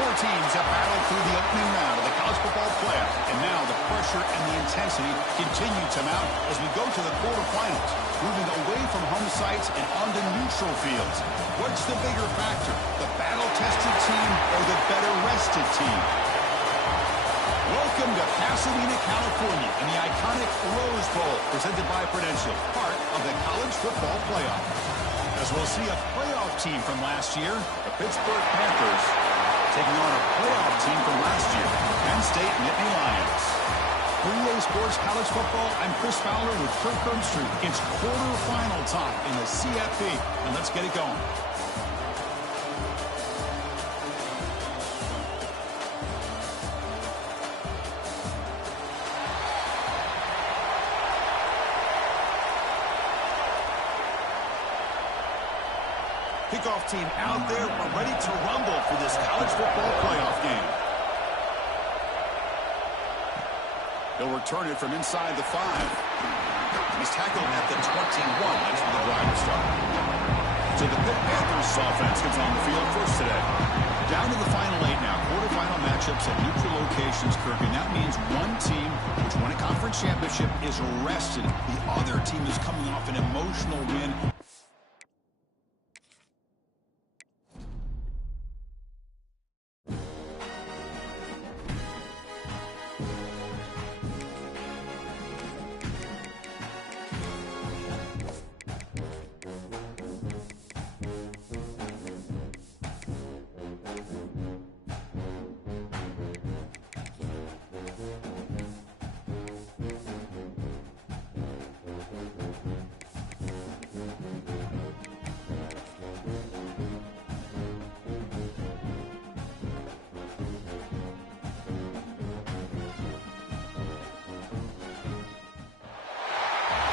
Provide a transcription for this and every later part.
Four teams have battled through the opening round of the college football playoff, and now the pressure and the intensity continue to mount as we go to the quarterfinals, moving away from home sites and onto neutral fields. What's the bigger factor, the battle-tested team or the better-rested team? Welcome to Pasadena, California, in the iconic Rose Bowl, presented by Prudential, part of the college football playoff. As we'll see a playoff team from last year, the Pittsburgh Panthers, taking on a playoff team from last year, Penn State Nittany Lions. For EA Sports College Football, I'm Chris Fowler with Kirk Herbstreit. It's quarterfinal time in the CFP, and let's get it going. Kickoff team out there. We're ready to rumble for this college football playoff game. He'll return it from inside the 5. He's tackled at the 21. That's where the drive will start. So the Pitt Panthers offense gets on the field first today. Down to the final 8 now. Quarterfinal matchups at neutral locations, Kirk. And that means one team which won a conference championship is rested. The other team is coming off an emotional win.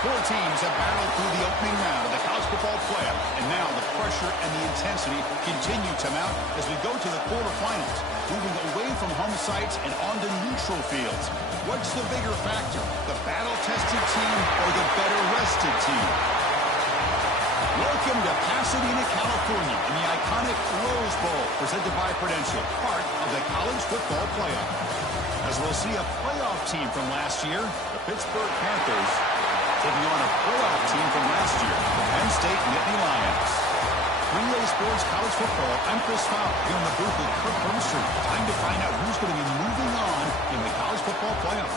4 teams have battled through the opening round of the college football playoff, and now the pressure and the intensity continue to mount as we go to the quarterfinals, moving away from home sites and onto neutral fields. What's the bigger factor, the battle-tested team or the better-rested team? Welcome to Pasadena, California, in the iconic Rose Bowl, presented by Prudential, part of the college football playoff. As we'll see a playoff team from last year, the Pittsburgh Panthers, taking on a playoff team from last year, Penn State Nittany Lions. For EA Sports College Football, I'm Chris Fowler, here in the booth with Kirk Herbstreit. Time to find out who's going to be moving on in the college football playoff.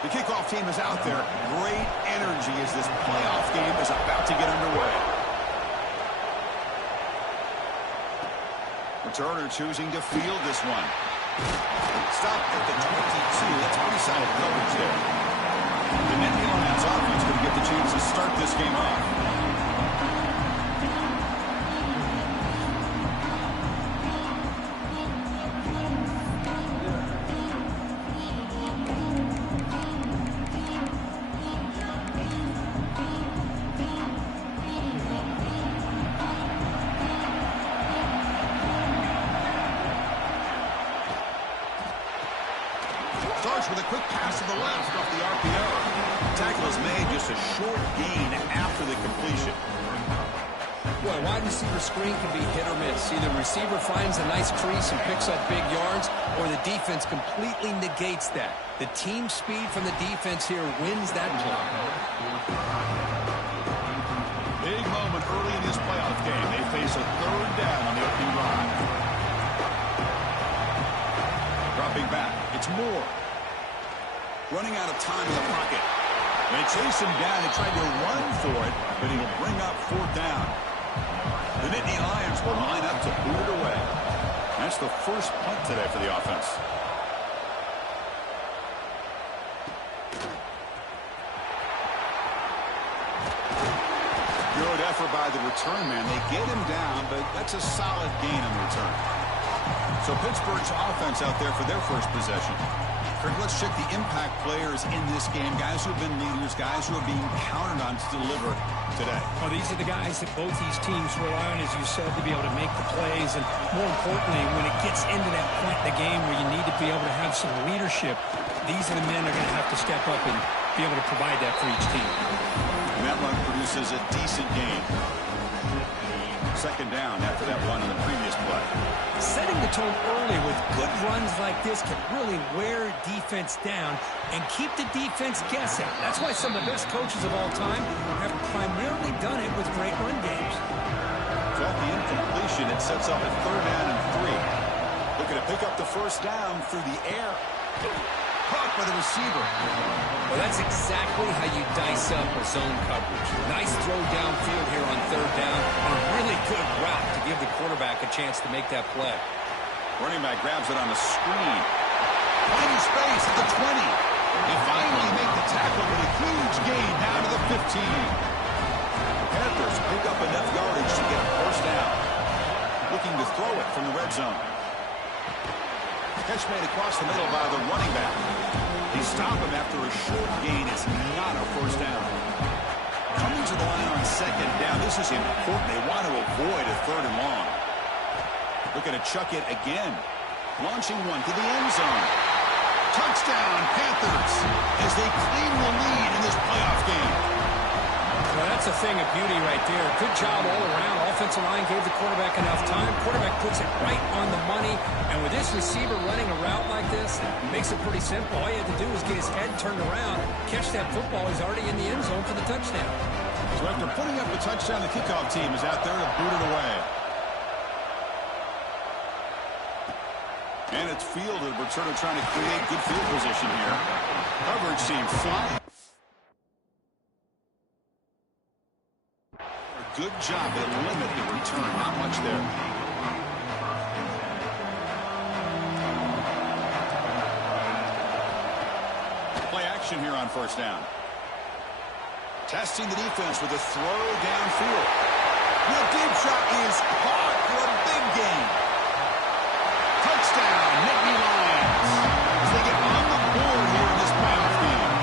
The kickoff team is out there. Great energy as this playoff game is about to get underway. Returner choosing to field this one. Stop at the 22. That's pretty solid coverage there. The Nittany Lions offense going to get the chance to start this game off. Starts with a quick pass to the left off the RPO. Tackle is made, just a short gain after the completion. Boy, a wide receiver screen can be hit or miss. Either the receiver finds a nice crease and picks up big yards, or the defense completely negates that. The team speed from the defense here wins that play. Big moment early in this playoff game. They face a third down on the opening drive. Dropping back, it's Moore. Running out of time in the pocket. They chase him down. They tried to run for it, but he'll bring up 4th down. The Nittany Lions will line up to boot it away. That's the first punt today for the offense. Good effort by the return man. They get him down, but that's a solid gain on the return. So Pittsburgh's offense out there for their first possession. Kirk, let's check the impact players in this game. Guys who have been leaders, guys who are being counted on to deliver today. Well, these are the guys that both these teams rely on, as you said, to be able to make the plays. And more importantly, when it gets into that point in the game where you need to be able to have some leadership, these are the men that are going to have to step up and be able to provide that for each team. And that run produces a decent gain. Second down after that run in the previous play. Setting the tone early with good runs like this can really wear defense down and keep the defense guessing. That's why some of the best coaches of all time have primarily done it with great run games. So at the incompletion, it sets up a 3rd down and 3. Looking to pick up the first down through the air. Caught by the receiver. Well, that's exactly how you dice up a zone coverage. Nice throw downfield here on 3rd down, and a really good route to give the quarterback a chance to make that play. Running back grabs it on the screen. Finding space at the 20. They finally make the tackle with a huge gain down to the 15. The Panthers pick up enough yardage to get a first down. Looking to throw it from the red zone. Catch made across the middle by the running back. They stop him after a short gain. It's not a first down. Coming to the line on 2nd down. This is important. They want to avoid a 3rd and long. Looking to chuck it again. Launching one to the end zone. Touchdown, Panthers, as they claim the lead in this playoff game. Well, that's a thing of beauty right there. Good job all around. Offensive line gave the quarterback enough time. Quarterback puts it right on the money. And with this receiver running a route like this, it makes it pretty simple. All you have to do is get his head turned around, catch that football. He's already in the end zone for the touchdown. So after putting up a touchdown, the kickoff team is out there to boot it away. And it's fielded. We're sort of trying to create good field position here. Coverage team flying. Good job. They limit the return. Not much there. Play action here on 1st down. Testing the defense with a throw downfield. The deep shot is caught for a big gain. Touchdown, Nittany Lions. As they get on the board here in this playoff game.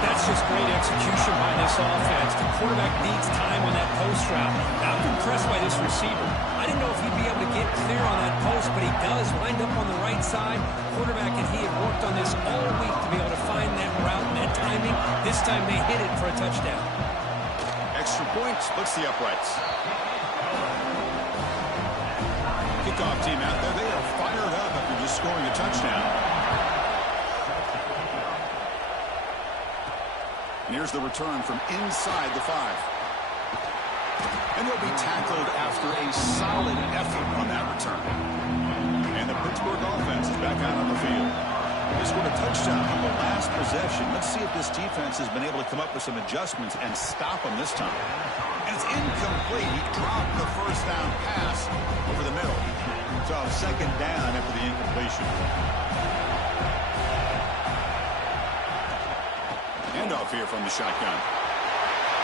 That's just great execution by this offense. The quarterback needs time on that post route. I'm impressed by this receiver. I didn't know if he'd be able to get clear on that post, but he does. Lined up on the right side. Quarterback and he had worked on this all week to be able to find that route and that timing. This time they hit it for a touchdown. Extra point splits the uprights. Kickoff team out there. They are fired up after just scoring a touchdown. And here's the return from inside the 5. And they'll be tackled after a solid effort on that return. And the Pittsburgh offense is back out on the field. They scored a touchdown on the last possession. Let's see if this defense has been able to come up with some adjustments and stop them this time. And it's incomplete. He dropped the first down pass over the middle. So 2nd down after the incompletion. Handoff here from the shotgun.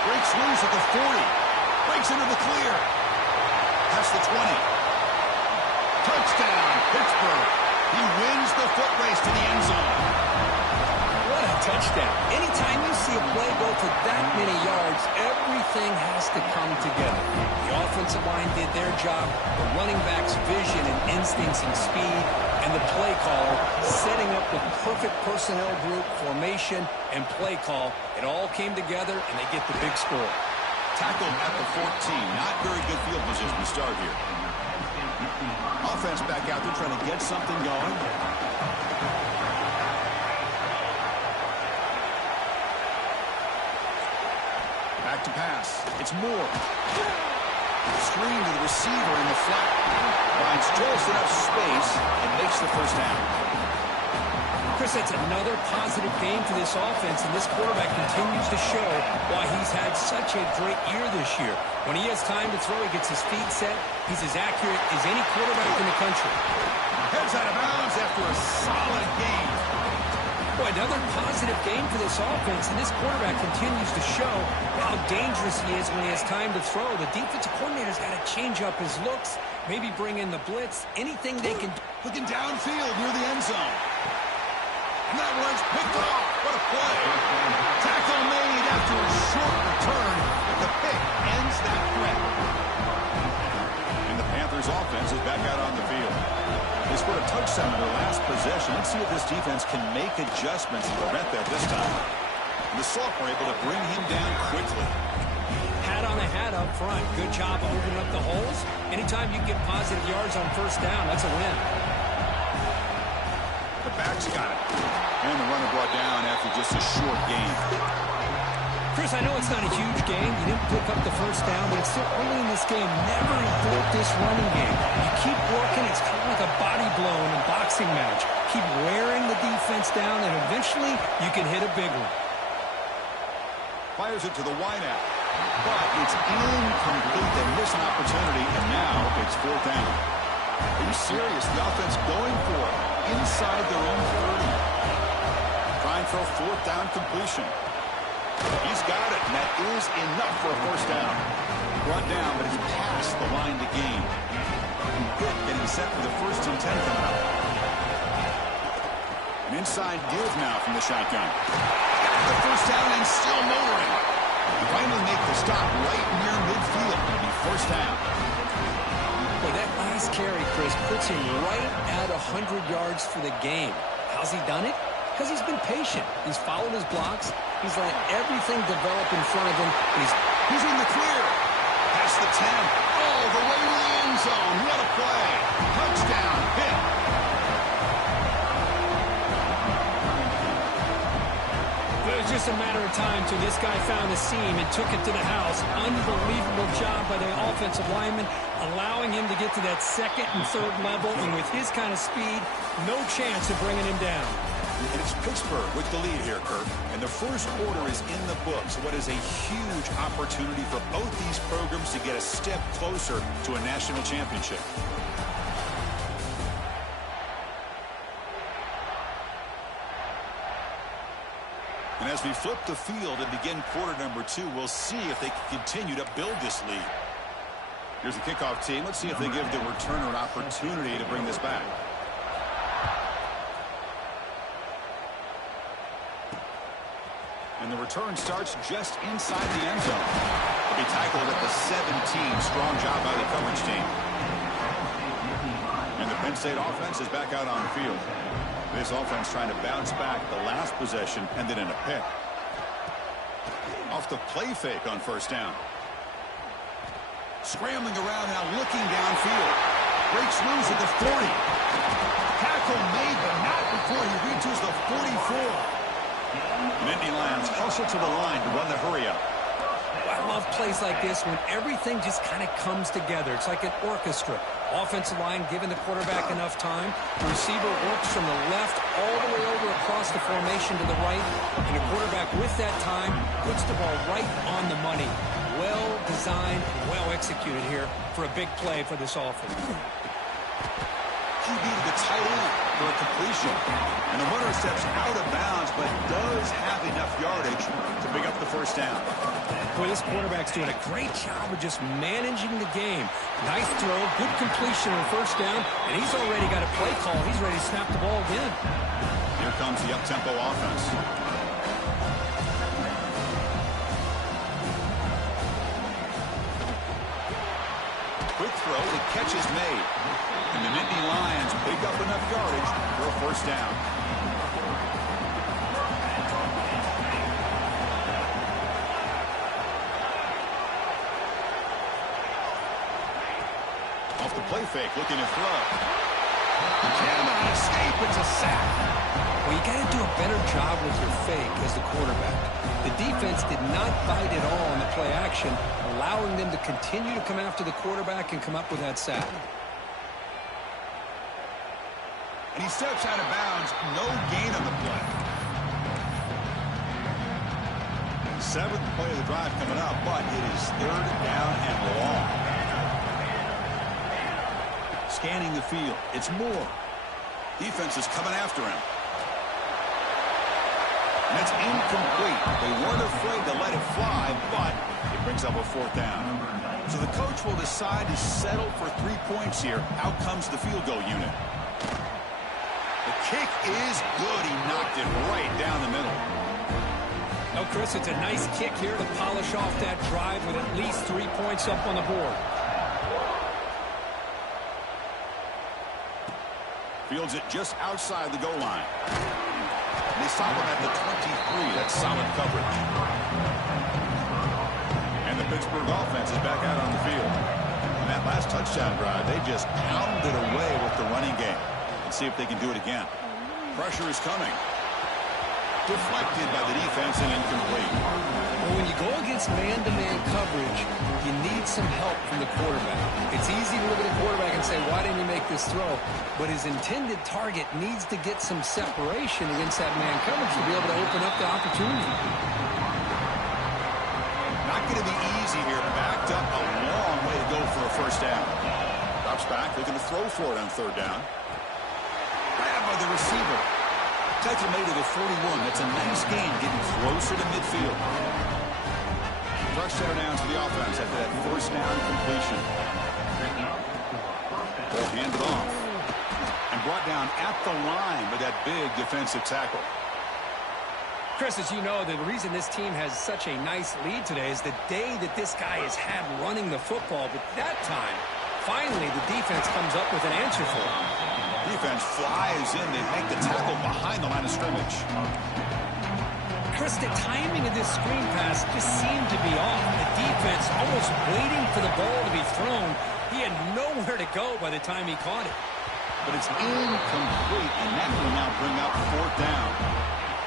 Breaks loose at the 40. Breaks into the clear. Past the 20. Touchdown, Pittsburgh. He wins the foot race to the end zone. What a touchdown. Anytime you see a play go for that many yards, everything has to come together. The offensive line did their job, the running back's vision and instincts and speed, and the play caller setting up the perfect personnel group, formation, and play call. It all came together, and they get the big score. Tackled at the 14. Not very good field position to start here. Offense back out there trying to get something going. Back to pass. It's Moore. Screen to the receiver in the flat. Finds just enough space and makes the first down. Chris, that's another positive game for this offense, and this quarterback continues to show why he's had such a great year this year. When he has time to throw, he gets his feet set. He's as accurate as any quarterback in the country. Heads out of bounds after a solid game. Boy, another positive game for this offense, and this quarterback continues to show how dangerous he is when he has time to throw. The defensive coordinator's got to change up his looks, maybe bring in the blitz, anything they can do. Looking downfield near the end zone. And that one's picked off. What a play. Tackle made after a short return. But the pick ends that threat. And the Panthers offense is back out on the field. They scored a touchdown in their last possession. Let's see if this defense can make adjustments to prevent that this time. And the Salk were able to bring him down quickly. Hat on a hat up front. Good job of opening up the holes. Anytime you get positive yards on first down, that's a win. The back's got it. And the runner brought down after just a short gain. Chris, I know it's not a huge game. You didn't pick up the first down, but it's still early in this game. Never evoke this running game. You keep working. It's kind of like a body blow in a boxing match. Keep wearing the defense down, and eventually you can hit a big one. Fires it to the wideout. But it's incomplete. They miss an opportunity, and now it's fourth down. Are you serious? The offense going for it inside their own 30. Trying for a fourth down completion. He's got it, and that is enough for a first down. Brought down, but he's past the line to gain. Good getting set for the 1st and 10 coming up. An inside give now from the shotgun. Got the first down and still motoring. Finally make the stop right near midfield. It'll be first down. Well, that last carry, Chris, puts him right at 100 yards for the game. How's he done it? Because he's been patient. He's followed his blocks. He's let everything develop in front of him. He's in the clear. Past the 10. All the way to the end zone. What a play. Touchdown. Hit. It was just a matter of time till this guy found a seam and took it to the house. Unbelievable job by the offensive lineman, allowing him to get to that 2nd and 3rd level. And with his kind of speed, no chance of bringing him down. And it's Pittsburgh with the lead here, Kirk. And the first quarter is in the books. What is a huge opportunity for both these programs to get a step closer to a national championship. And as we flip the field and begin quarter number 2, we'll see if they can continue to build this lead. Here's the kickoff team. Let's see if they give the returner an opportunity to bring this back. And the return starts just inside the end zone. He'll be tackled at the 17. Strong job by the coverage team. And the Penn State offense is back out on the field. This offense trying to bounce back. The last possession ended in a pick. Off the play fake on first down. Scrambling around now, looking downfield. Breaks loose at the 40. Tackle made, but not before he reaches the 44. Nittany Lions hustle to the line to run the hurry up. I love plays like this when everything just kind of comes together. It's like an orchestra. Offensive line giving the quarterback enough time. The receiver works from the left all the way over across the formation to the right. And the quarterback with that time puts the ball right on the money. Well designed, well executed here for a big play for this offense. QB to the tight end for a completion. And the runner steps out of bounds, but does have enough yardage to pick up the first down. Boy, this quarterback's doing a great job of just managing the game. Nice throw, good completion on first down, and he's already got a play call. He's ready to snap the ball again. Here comes the up-tempo offense. Quick throw, the catch is made. And the Nittany Lions pick up enough yardage for a first down. Off the play fake, looking to throw. Cannot escape, it's a sack. Well, you got to do a better job with your fake as the quarterback. The defense did not bite at all on the play action, allowing them to continue to come after the quarterback and come up with that sack. And he steps out of bounds, no gain on the play. 7th play of the drive coming up, but it is 3rd down and long. Scanning the field, it's Moore. Defense is coming after him. And it's incomplete. They weren't afraid to let it fly, but it brings up a 4th down. So the coach will decide to settle for 3 points here. Out comes the field goal unit. The kick is good. He knocked it right down the middle. No, Chris, it's a nice kick here to polish off that drive with at least 3 points up on the board. Fields it just outside the goal line. And they stop him at the 23. That's solid coverage. And the Pittsburgh offense is back out on the field. On that last touchdown drive, they just pounded away with the running game. Let's see if they can do it again. Pressure is coming. Deflected by the defense and incomplete. Well, when you go against man-to-man coverage, you need some help from the quarterback. It's easy to look at a quarterback and say, why didn't he make this throw? But his intended target needs to get some separation against that man coverage to be able to open up the opportunity. Not going to be easy here. Backed up a long way to go for a first down. Drops back, looking to throw for it on third down. Grabbed by the receiver. Tackle made to the 41. That's a nice gain, getting closer to midfield. Fresh center downs for the offense after that first down completion. They'll hand it off. And brought down at the line with that big defensive tackle. Chris, as you know, the reason this team has such a nice lead today is the day that this guy has had running the football. But that time, finally, the defense comes up with an answer for him. Defense flies in. They make the tackle behind the line of scrimmage. Chris, the timing of this screen pass just seemed to be off. The defense almost waiting for the ball to be thrown. He had nowhere to go by the time he caught it. But it's incomplete, and that will now bring up fourth down.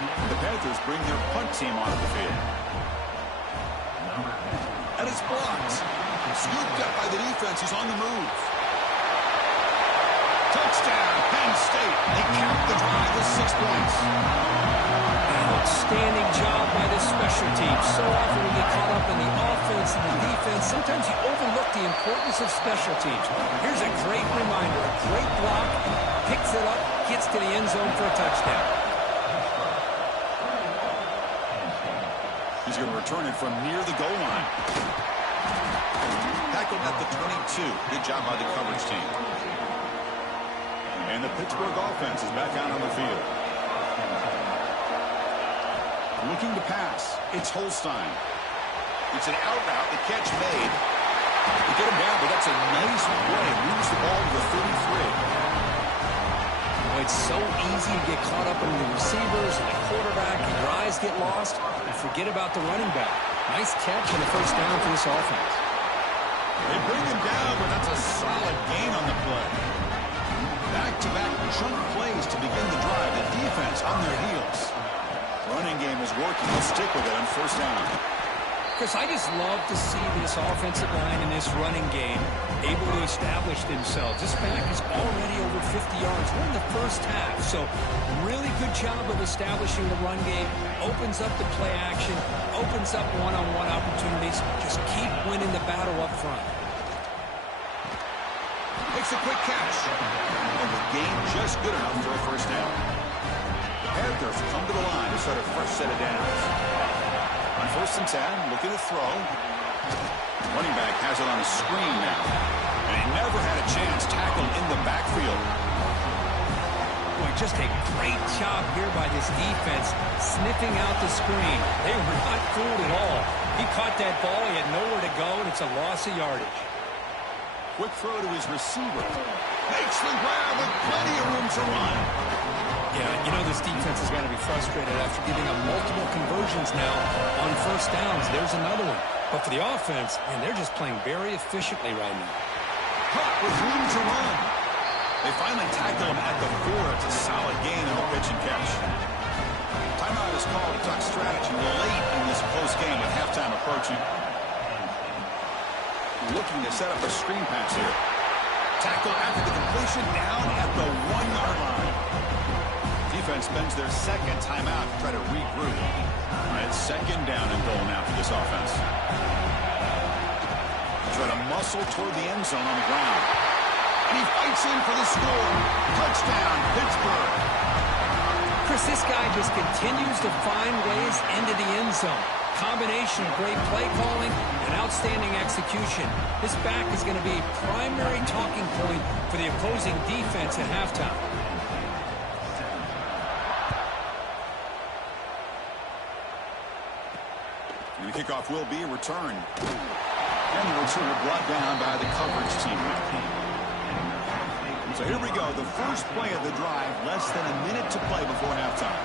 The Panthers bring their punt team onto the field. And it's blocked. Scooped up by the defense. He's on the move. Touchdown, Penn State. They cap the drive with 6 points. Outstanding job by the special team. So often we get caught up in the offense and the defense. Sometimes you overlook the importance of special teams. Here's a great reminder. A great block. Picks it up. Gets to the end zone for a touchdown. He's going to return it from near the goal line. Tackled at the 22. Good job by the coverage team. And the Pittsburgh offense is back out on the field. Looking to pass. It's Holstein. It's an out route. The catch made. They get him down, but that's a nice play. Moves the ball to the 33. Well, it's so easy to get caught up in the receivers and the quarterback, and your eyes get lost, and forget about the running back. Nice catch and a first down for this offense. They bring him down, but that's a solid gain on the play. Back-to-back chunk plays to begin the drive. The defense on their heels. Running game is working. They'll stick with it on first down. Chris, I just love to see this offensive line and this running game able to establish themselves. This back is already over 50 yards. We're in the first half, so really good job of establishing the run game. Opens up the play action, opens up one-on-one opportunities. Just keep winning the battle up front. Makes a quick catch. And the gain just good enough for a first down. The Panthers come to the line to start a fresh set of downs. On 1st and 10, looking to throw. Running back has it on a screen now. And he never had a chance tackled in the backfield. Boy, just a great job here by this defense, sniffing out the screen. They were not fooled at all. He caught that ball, he had nowhere to go, and it's a loss of yardage. Quick throw to his receiver. Makes the grab with plenty of room to run. Yeah, you know this defense has got to be frustrated after giving up multiple conversions now on first downs. There's another one. But for the offense, man, they're just playing very efficiently right now. Caught with room to run. They finally tackle him at the 4. It's a solid gain on the pitch and catch. Timeout is called to talk strategy late in this close game with halftime approaching. Looking to set up a screen pass here. Tackle after the completion down at the 1-yard line. Defense spends their second timeout to try to regroup. It's second down and goal now for this offense. Try to muscle toward the end zone on the ground. And he fights in for the score. Touchdown, Pittsburgh. Chris, this guy just continues to find ways into the end zone. Combination of great play calling and outstanding execution. This back is going to be a primary talking point for the opposing defense at halftime. the kickoff will be a return. And the returner brought down by the coverage team. So here we go. The first play of the drive. Less than a minute to play before halftime.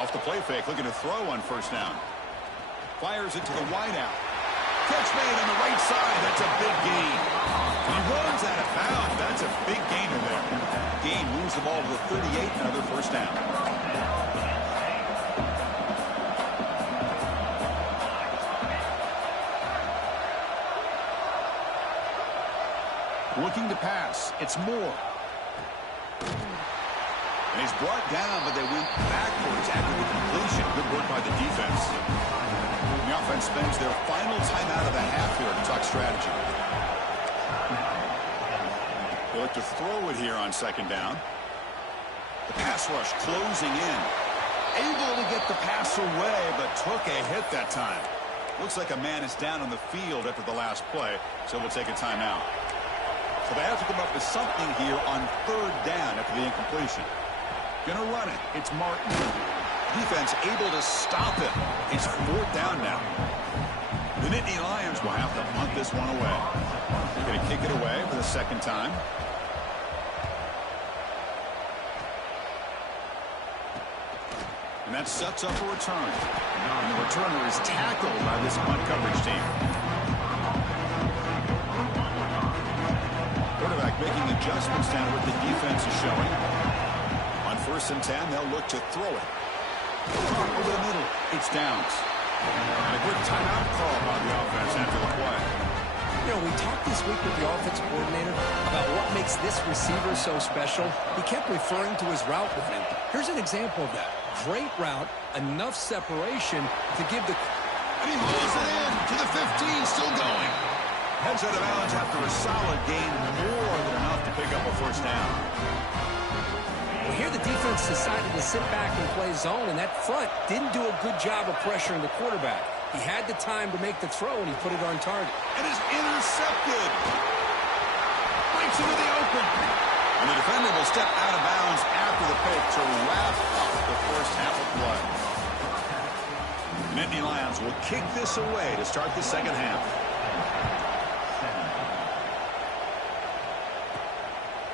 Off the play fake. Looking to throw on first down. Fires it to the wideout. Catch made on the right side. That's a big gain. He runs out of bounds. That's a big gainer there. Gain moves the ball to the 38. Another first down. Looking to pass. It's Moore. And he's brought down, but they went backwards after the completion. Good work by the defense. The offense spends their final timeout of the half here to talk strategy. They look to throw it here on second down. The pass rush closing in. Able to get the pass away, but took a hit that time. Looks like a man is down on the field after the last play, so we'll take a timeout. So they have to come up with something here on third down after the incompletion. Gonna run it. It's Martin. Defense able to stop it. It's fourth down now. The Nittany Lions will have to punt this one away. They're gonna kick it away for the second time. And that sets up a return. And the returner is tackled by this punt coverage team. Quarterback making adjustments down what the defense is showing. On 1st and 10, they'll look to throw it. Over the middle, it's downs. And a quick timeout call by the offense after the play. You know, we talked this week with the offensive coordinator about what makes this receiver so special. He kept referring to his route running. Here's an example of that. Great route, enough separation to give the... And he hauls it in to the 15, still going. Heads out of bounds after a solid gain, more than enough to pick up a first down. Well, here the defense decided to sit back and play zone, and that front didn't do a good job of pressuring the quarterback. He had the time to make the throw, and he put it on target. And is intercepted. Breaks into the open. And the defender will step out of bounds after the pick to wrap up the first half of play. The Nittany Lions will kick this away to start the second half.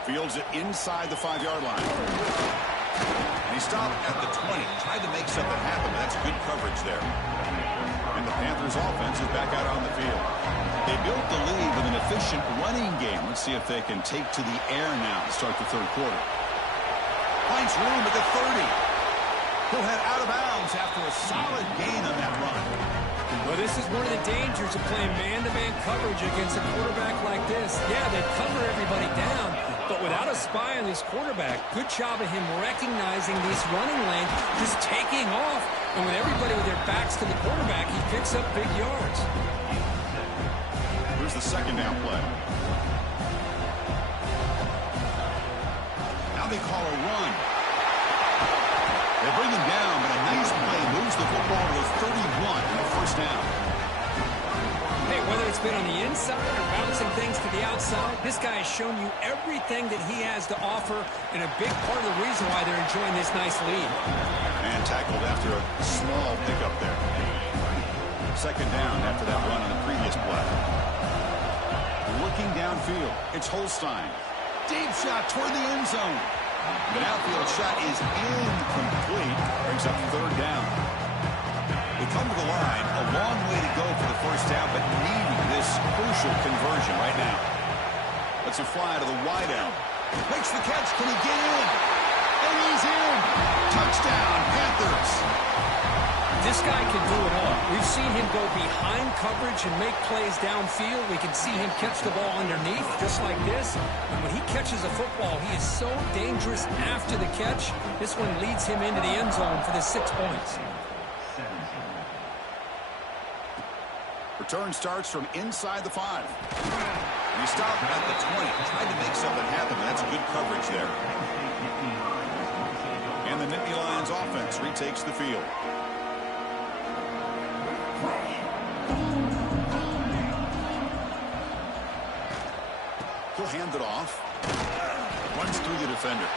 Fields it inside the 5-yard line. And he stopped at the 20. Tried to make something happen, but that's good coverage there. And the Panthers offense is back out on the field. They built the lead with an efficient running game. Let's see if they can take to the air now to start the third quarter. Finds room at the 30. He'll head out of bounds after a solid gain on that run. Well, this is one of the dangers of playing man-to-man coverage against a quarterback like this. Yeah, they cover everybody down, but without a spy on this quarterback, good job of him recognizing this running lane, just taking off, and with everybody with their backs to the quarterback, he picks up big yards. Here's the second down play. Now they call a run. They bring him down, but a nice play moves the football to the 31 and a first down. Hey, whether it's been on the inside or bouncing things to the outside, this guy has shown you everything that he has to offer, and a big part of the reason why they're enjoying this nice lead. And tackled after a small pickup there. Second down after that run on the previous play. Looking downfield, it's Holstein. Deep shot toward the end zone. The outfield shot is incomplete. Brings up third down. They come to the line. A long way to go for the first down, but needing this crucial conversion right now. Let's it fly to the wideout. Makes the catch. Can he get in? And he's in. Touchdown, Panthers. This guy can do it all. We've seen him go behind coverage and make plays downfield. We can see him catch the ball underneath, just like this. And when he catches a football, he is so dangerous after the catch. This one leads him into the end zone for the 6 points. Return starts from inside the 5. He stopped at the 20. Tried to make something happen, but that's good coverage there. And the Nittany Lions offense retakes the field. He'll hand it off. Runs through the defender.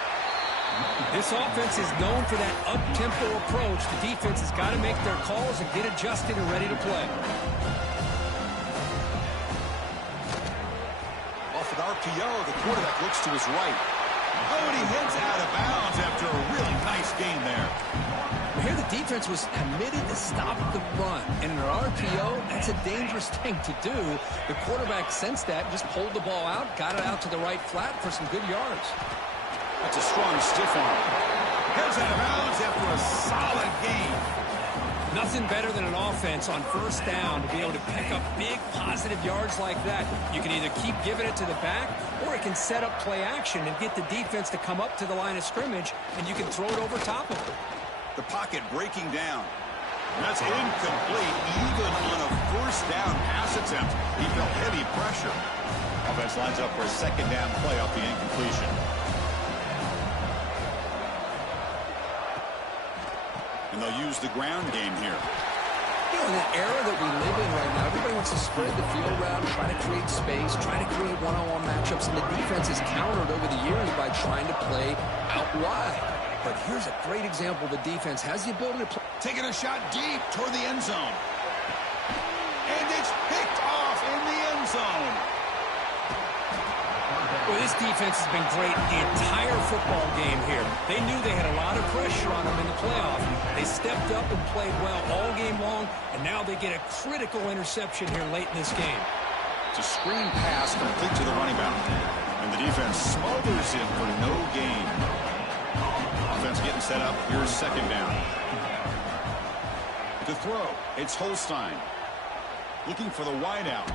This offense is known for that up-tempo approach. The defense has got to make their calls and get adjusted and ready to play. Off an RPO, the quarterback looks to his right. Oh, and he heads out of bounds after a really nice gain there. Here the defense was committed to stop the run. And in an RPO, that's a dangerous thing to do. The quarterback sensed that, just pulled the ball out, got it out to the right flat for some good yards. That's a strong stiff arm. Heads out of bounds after a solid gain. Nothing better than an offense on first down to be able to pick up big positive yards like that. You can either keep giving it to the back, or it can set up play action and get the defense to come up to the line of scrimmage, and you can throw it over top of it. The pocket breaking down. That's incomplete, even on a first down pass attempt. He felt heavy pressure. Offense lines up for a second down play off the incompletion. And they'll use the ground game here. You know, in the era that we live in right now, everybody wants to spread the field around, try to create space, try to create one-on-one matchups, and the defense has countered over the years by trying to play out wide. But here's a great example. The defense has the ability to play. Taking a shot deep toward the end zone. And it's picked off in the end zone. Well, this defense has been great the entire football game here. They knew they had a lot of pressure on them in the playoff. They stepped up and played well all game long, and now they get a critical interception here late in this game. It's a screen pass complete to the running back. And the defense smothers him for no gain. Offense getting set up. Here's second down. To throw, it's Holstein. Looking for the wideout.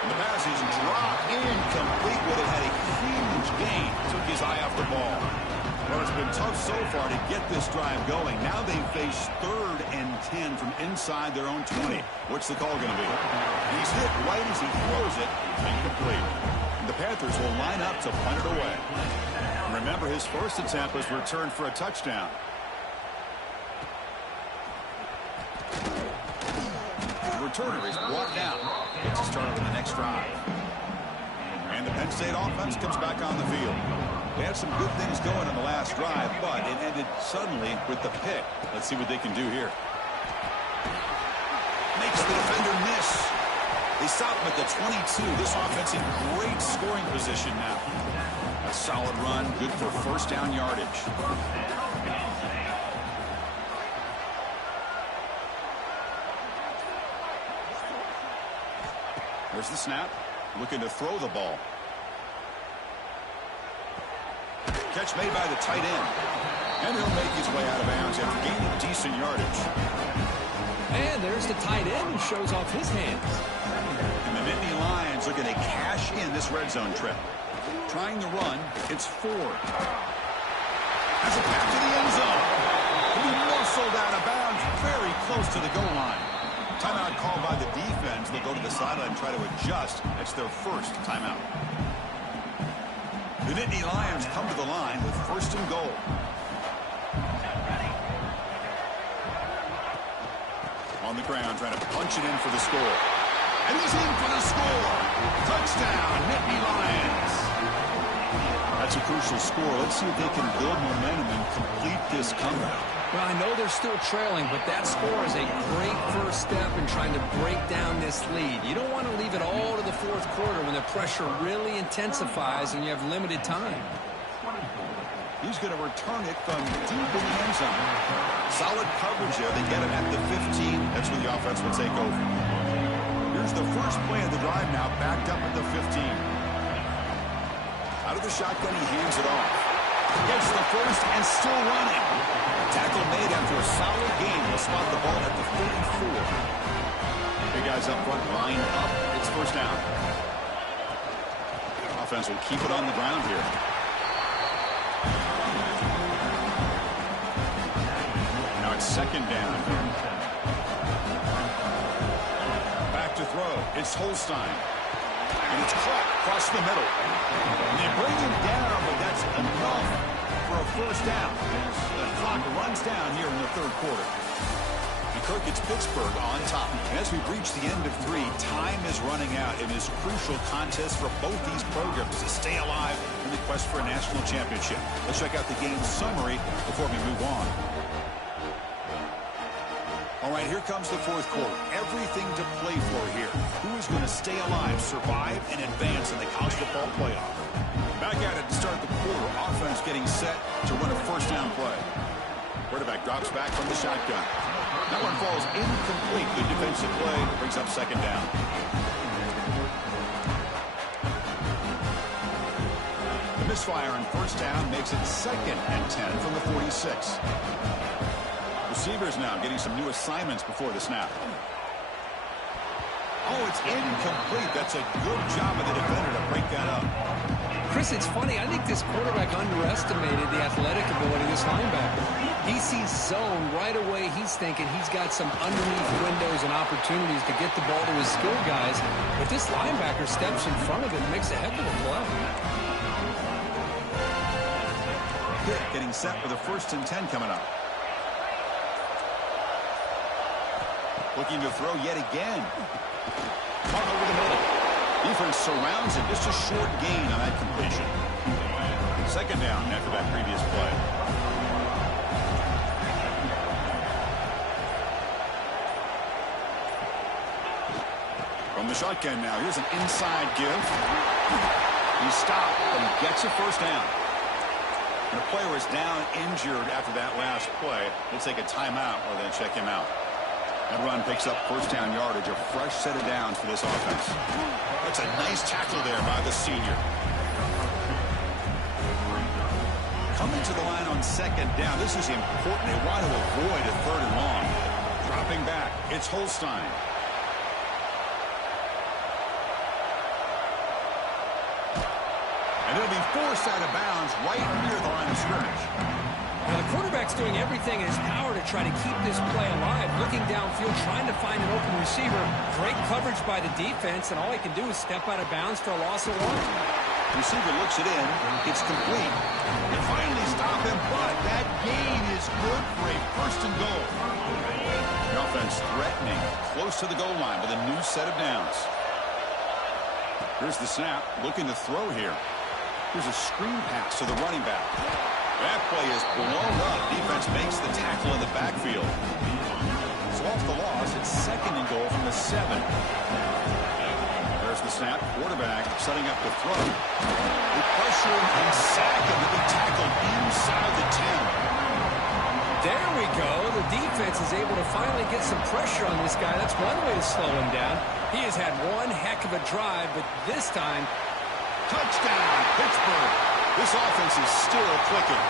And the pass is dropped incomplete, but it had a huge gain. Took his eye off the ball. Well, it's been tough so far to get this drive going. Now they face 3rd and 10 from inside their own 20. What's the call going to be? He's hit right as he throws it. Incomplete. And the Panthers will line up to punt it away. Remember, his first attempt was returned for a touchdown. The returner is brought down. Gets a start on the next drive. And the Penn State offense comes back on the field. They had some good things going on the last drive, but it ended suddenly with the pick. Let's see what they can do here. Makes the defender miss. They stop him at the 22. This offense in great scoring position now. A solid run, good for first down yardage. There's the snap. Looking to throw the ball. Catch made by the tight end. And he'll make his way out of bounds after gaining decent yardage. And there's the tight end who shows off his hands. And the Nittany Lions looking to cash in this red zone trip. Trying the run, it's Ford. Has a pass to the end zone. He'll be muscled out of bounds, very close to the goal line. Timeout called by the defense. They'll go to the sideline and try to adjust. It's their first timeout. The Nittany Lions come to the line with 1st and goal. On the ground, trying to punch it in for the score. And he's in for the score. Touchdown, Nittany Lions. That's a crucial score. Let's see if they can build momentum and complete this comeback. Well, I know they're still trailing, but that score is a great first step in trying to break down this lead. You don't want to leave it all to the 4th quarter when the pressure really intensifies and you have limited time. He's going to return it from deep in the end zone. Solid coverage there. They get him at the 15. That's where the offense will take over. Here's the first play of the drive now, backed up at the 15. Out of the shotgun, he hands it off. Gets the first and still running. Tackle made after a solid gain. He'll spot the ball at the 34. Big guys up front, line up. It's first down. Offense will keep it on the ground here. Now it's second down. Back to throw. It's Holstein. And it's caught across the middle. And they bring him down, but that's enough for a first down. The clock runs down here in the 3rd quarter. And Kirk, it's Pittsburgh on top. And as we've reached the end of 3, time is running out in this crucial contest for both these programs to stay alive in the quest for a national championship. Let's check out the game summary before we move on. All right, here comes the fourth quarter. Everything to play for here. Who is going to stay alive, survive, and advance in the college football playoff? Back at it to start the quarter. Offense getting set to run a first down play. Quarterback drops back from the shotgun. That one falls incomplete. Good defensive play. Brings up second down. The misfire on first down makes it 2nd and 10 from the 46. Receivers now getting some new assignments before the snap. Oh, it's incomplete. That's a good job of the defender to break that up. Chris, it's funny. I think this quarterback underestimated the athletic ability of this linebacker. He sees zone right away. He's thinking he's got some underneath windows and opportunities to get the ball to his skill guys. But this linebacker steps in front of it and makes a heck of a play. Getting set for the 1st and 10 coming up. Looking to throw yet again. Caught over the middle. Defense surrounds it. Just a short gain on that completion. 2nd down after that previous play. From the shotgun now. Here's an inside give. He stopped, but he gets a first down. And the player is down injured after that last play. Let's take a timeout or then check him out. That run picks up first down yardage, a fresh set of downs for this offense. That's a nice tackle there by the senior. Coming to the line on 2nd down. This is important. They want to avoid a 3rd and long. Dropping back. It's Holstein. And it'll be forced out of bounds right near the line of scrimmage. Now, the quarterback's doing everything in his power to try to keep this play alive, looking downfield, trying to find an open receiver. Great coverage by the defense, and all he can do is step out of bounds for a loss of 1. Receiver looks it in. It's complete. They finally stop him, but that gain is good for a 1st and goal. The offense threatening, close to the goal line with a new set of downs. Here's the snap, looking to throw here. Here's a screen pass to the running back. That play is blown up. Defense makes the tackle in the backfield. So off the loss, it's 2nd and goal from the 7. There's the snap. Quarterback setting up the throw. They pressure him and sack him to be tackled inside the 10. There we go. The defense is able to finally get some pressure on this guy. That's one way to slow him down. He has had one heck of a drive, but this time, touchdown, Pittsburgh. This offense is still clicking.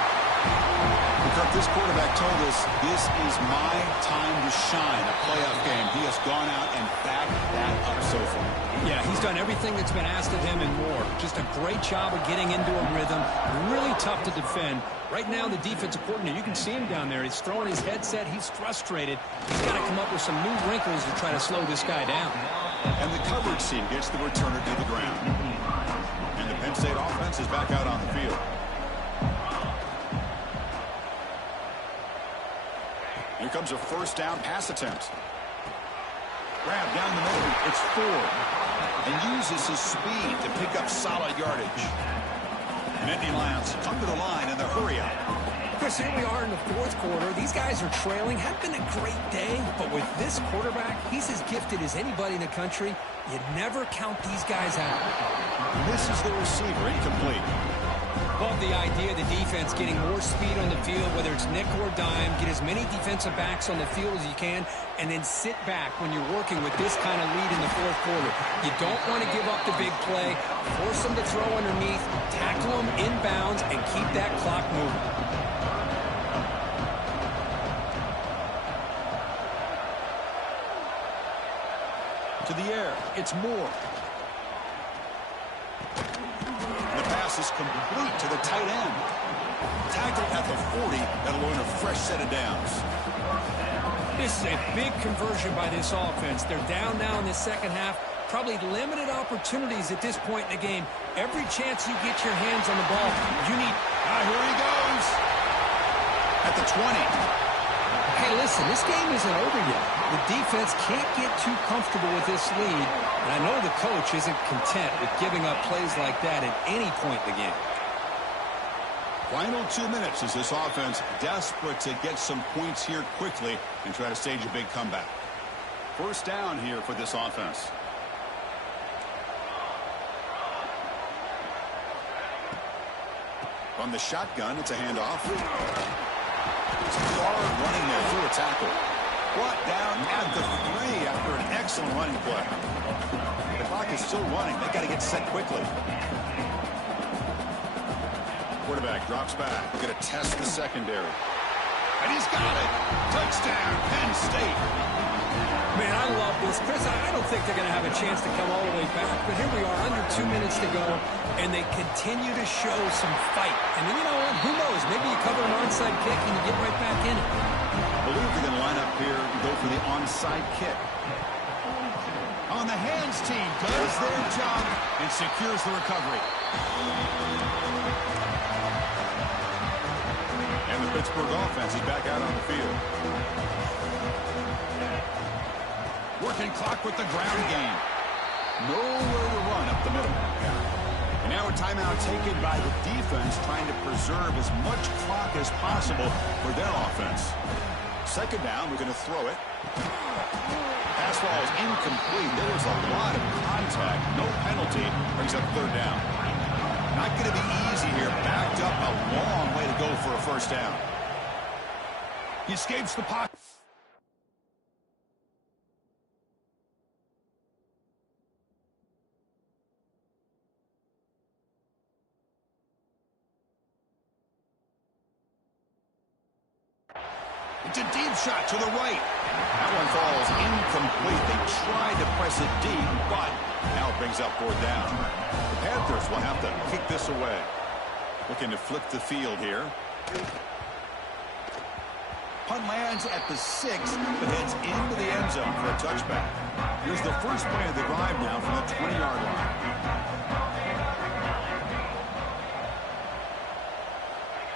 Because this quarterback told us this is my time to shine, a playoff game. He has gone out and backed that up so far. Yeah, he's done everything that's been asked of him and more. Just a great job of getting into a rhythm. Really tough to defend. Right now, the defensive coordinator, you can see him down there. He's throwing his headset. He's frustrated. He's got to come up with some new wrinkles to try to slow this guy down. And the coverage team gets the returner to the ground. And the Penn State offense is back out on the field. Here comes a first down pass attempt. Grab down the middle. It's Ford. And uses his speed to pick up solid yardage. Nittany Lions come to the line in the hurry-up. Chris, here we are in the 4th quarter. These guys are trailing. Had been a great day, but with this quarterback, he's as gifted as anybody in the country. You never count these guys out. Misses the receiver, incomplete. Love the idea of the defense getting more speed on the field, whether it's nickel or dime, get as many defensive backs on the field as you can, and then sit back when you're working with this kind of lead in the 4th quarter. You don't want to give up the big play, force them to throw underneath, tackle them inbounds, and keep that clock moving. To the air, it's Moore. The pass is complete to the tight end. Tackle at the 40. That'll earn a fresh set of downs. This is a big conversion by this offense. They're down now in the 2nd half. Probably limited opportunities at this point in the game. Every chance you get your hands on the ball, you need... Here he goes. At the 20. Hey, listen, this game isn't over yet. The defense can't get too comfortable with this lead, and I know the coach isn't content with giving up plays like that at any point in the game. Final 2 minutes as this offense desperate to get some points here quickly and try to stage a big comeback. First down here for this offense. From the shotgun, it's a handoff. It's hard running there through a tackle. Brought down at the 3 after an excellent running play. The clock is still running. They got to get set quickly. Quarterback drops back. We're going to test the secondary. And he's got it. Touchdown, Penn State. Man, I love this. Chris, I don't think they're going to have a chance to come all the way back, but here we are, under 2 minutes to go, and they continue to show some fight. And then, you know what? Who knows? Maybe you cover an onside kick and you get right back in it. I believe they're going to line up here and go for the onside kick. On the hands team does their job and secures the recovery. And the Pittsburgh offense is back out on the field. Working clock with the ground game. Nowhere to run up the middle. And now a timeout taken by the defense, trying to preserve as much clock as possible for their offense. Second down, we're going to throw it. Pass ball is incomplete. There was a lot of contact. No penalty. Brings up third down. Not going to be easy here. Backed up a long way to go for a first down. He escapes the pocket. It's a deep shot to the right. That one falls incomplete. They tried to press it deep, but now it brings up fourth down. The Panthers will have to kick this away. Looking to flip the field here. Punt lands at the 6, but heads into the end zone for a touchback. Here's the first play of the drive now from the 20-yard line.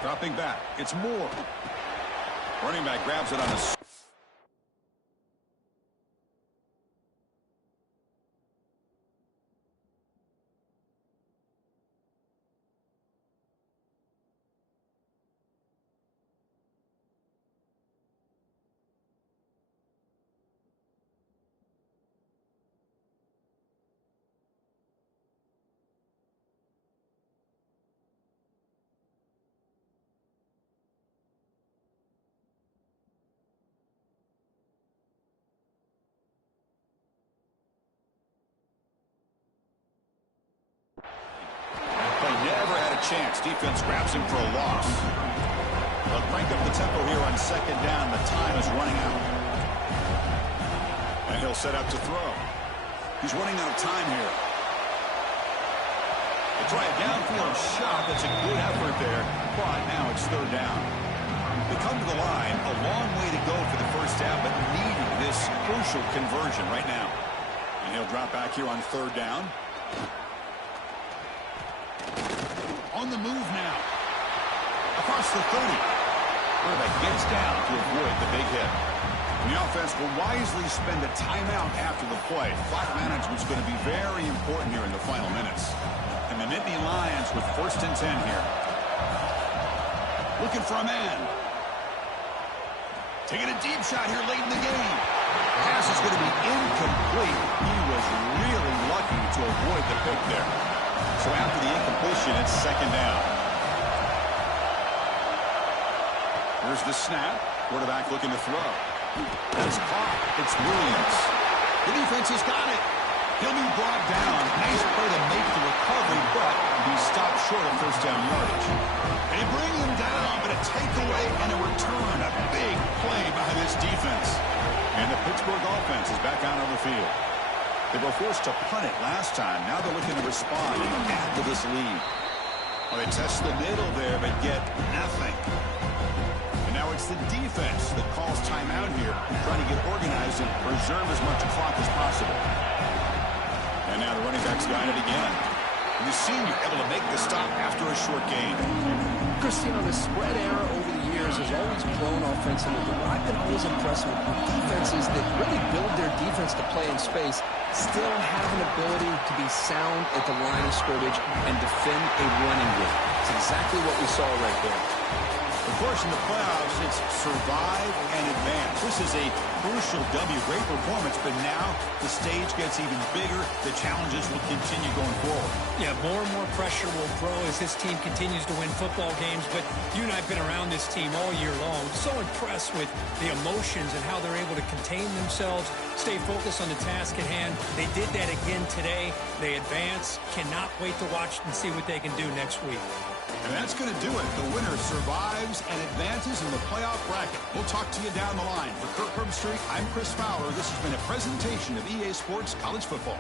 Dropping back. It's Moore. Running back grabs it on the... Never had a chance. Defense grabs him for a loss. They'll crank up the tempo here on second down. The time is running out. And he'll set up to throw. He's running out of time here. They try a downfield shot. That's a good effort there. But now it's third down. They come to the line. A long way to go for the first down, but needing this crucial conversion right now. And he'll drop back here on third down. On the move now. Across the 30. Quarterback gets down to avoid the big hit. And the offense will wisely spend a timeout after the play. Clock management is going to be very important here in the final minutes. And the Nittany Lions with first and 10 here. Looking for a man. Taking a deep shot here late in the game. Pass is going to be incomplete. He was really lucky to avoid the pick there. So after the incompletion, it's second down. Here's the snap. Quarterback looking to throw. That's caught. It's Williams. The defense has got it. He'll be brought down. Nice play to make the recovery, but he stopped short of first down yardage. And he brings him down, but a takeaway and a return. A big play by this defense. And the Pittsburgh offense is back out on the field. They were forced to punt it last time. Now they're looking to respond and add to this lead. Well, they test the middle there, but get nothing. And now it's the defense that calls timeout here, trying to get organized and preserve as much clock as possible. And now the running back's got it again. And the senior able to make the stop after a short gain. accuracy on the spread error over the years has always grown offensively, but what I've been always impressed with defenses that really build their defense to play in space still have an ability to be sound at the line of scrimmage and defend a running game. It's exactly what we saw right there. Of course, in the playoffs, it's survive and advance. This is a crucial W. Great performance, but now the stage gets even bigger. The challenges will continue going forward. Yeah, more and more pressure will grow as this team continues to win football games. But you and I have been around this team all year long. So impressed with the emotions and how they're able to contain themselves, stay focused on the task at hand. They did that again today. They advance. Cannot wait to watch and see what they can do next week. And that's going to do it. The winner survives and advances in the playoff bracket. We'll talk to you down the line. For Kirk Herbstreit, I'm Chris Fowler. This has been a presentation of EA Sports College Football.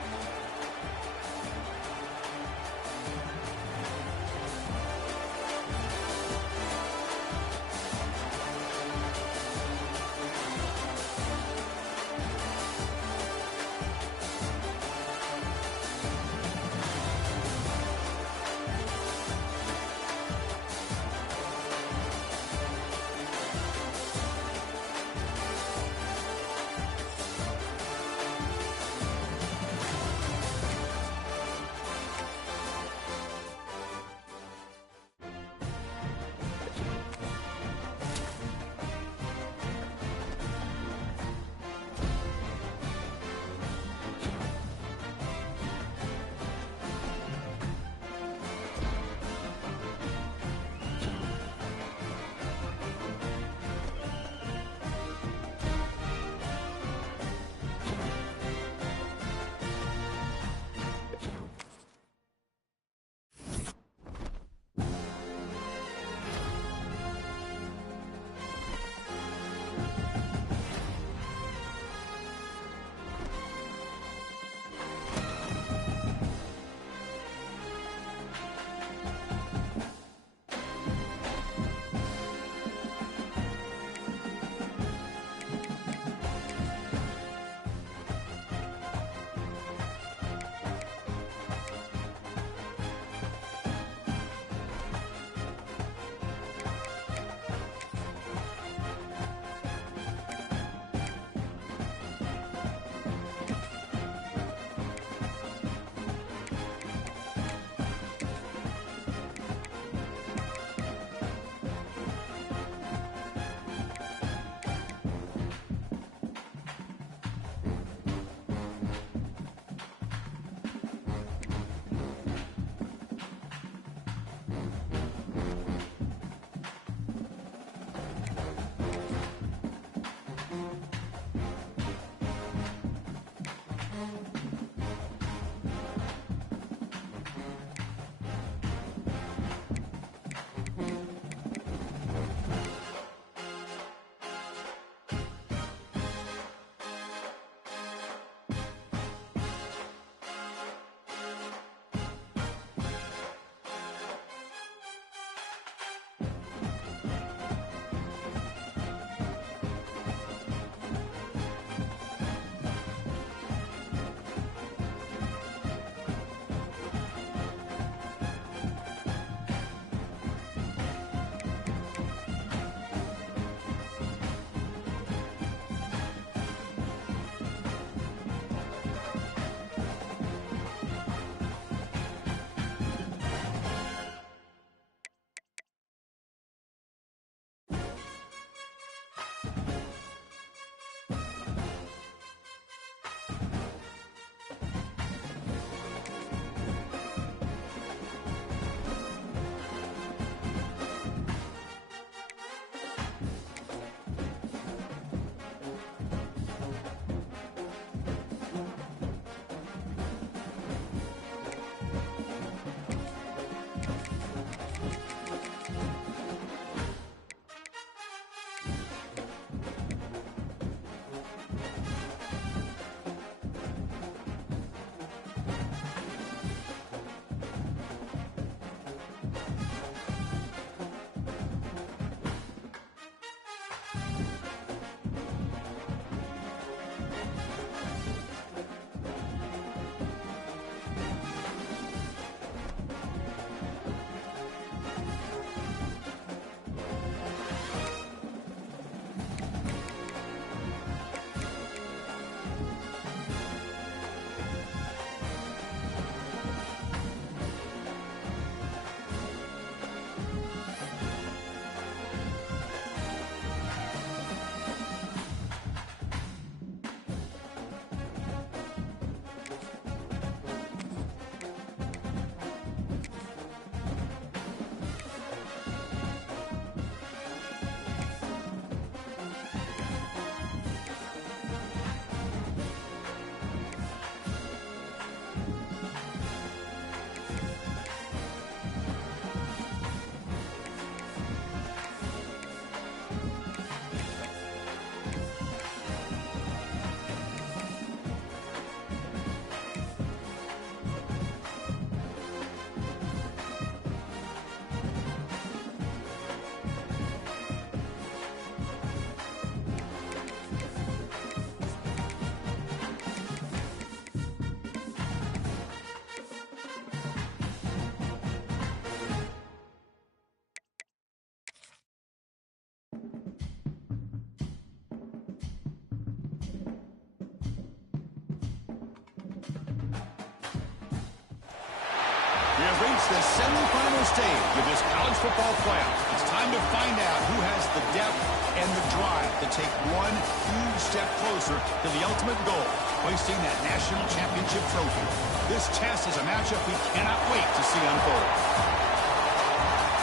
It's the semifinal stage of this college football playoff. It's time to find out who has the depth and the drive to take one huge step closer to the ultimate goal, hoisting that national championship trophy. This test is a matchup we cannot wait to see unfold.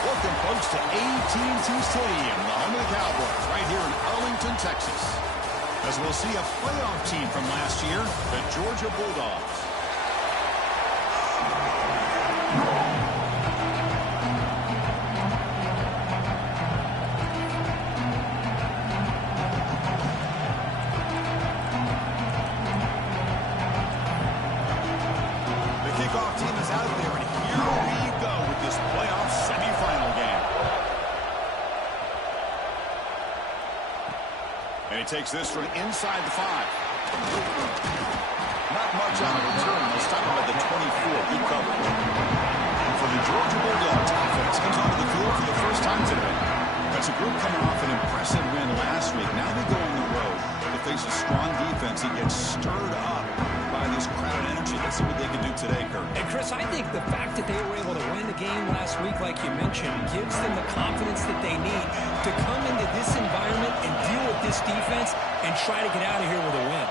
Welcome, folks, to AT&T Stadium, the home of the Cowboys, right here in Arlington, Texas, as we'll see a playoff team from last year, the Georgia Bulldogs. The kickoff team is out there, and here we go with this playoff semifinal game. And he takes this from inside the 5. Not much on the return. They'll stop him at the 24. Good coverage. And for the Georgia Bulldogs, offense comes onto the field for the first time today. That's a group coming off an impressive win last week. Now they go on the road to face a strong defense that gets stirred up by this crowd energy. Let's see what they can do today, Kurt. And Chris, I think the fact that they were able to win the game last week, like you mentioned, gives them the confidence that they need to come into this environment and deal with this defense and try to get out of here with a win.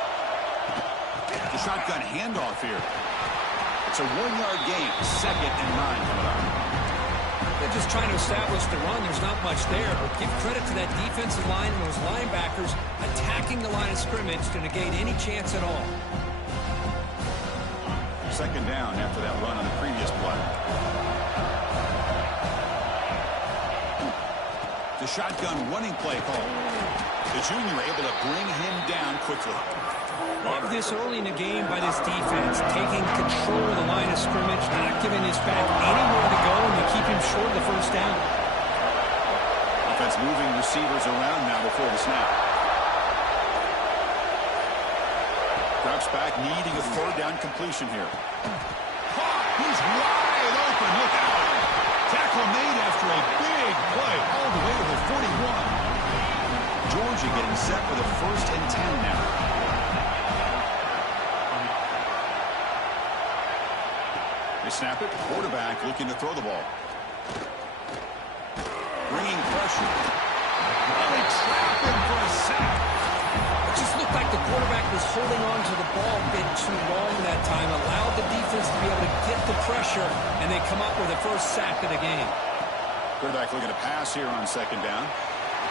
The shotgun handoff here. It's a 1-yard gain. 2nd and 9 coming up. They're just trying to establish the run. There's not much there, but give credit to that defensive line and those linebackers attacking the line of scrimmage to negate any chance at all. 2nd down after that run on the previous play. The shotgun running play call. The junior able to bring him down quickly. Love this early in the game by this defense, taking control of the line of scrimmage, not giving this back anywhere to go, and they keep him short of the first down. Offense moving receivers around now before the snap. Drops back, needing a 3rd down completion here. He's wide open. Look out. Tackle made after a big play all the way to the 41. Georgia getting set for the 1st and 10 now. They snap it. Quarterback looking to throw the ball. Bringing pressure. Oh, they trap him for a sack. It just looked like the quarterback was holding on to the ball a bit too long that time, allowed the defense to be able to get the pressure, and they come up with the first sack of the game. Quarterback looking to pass here on 2nd down.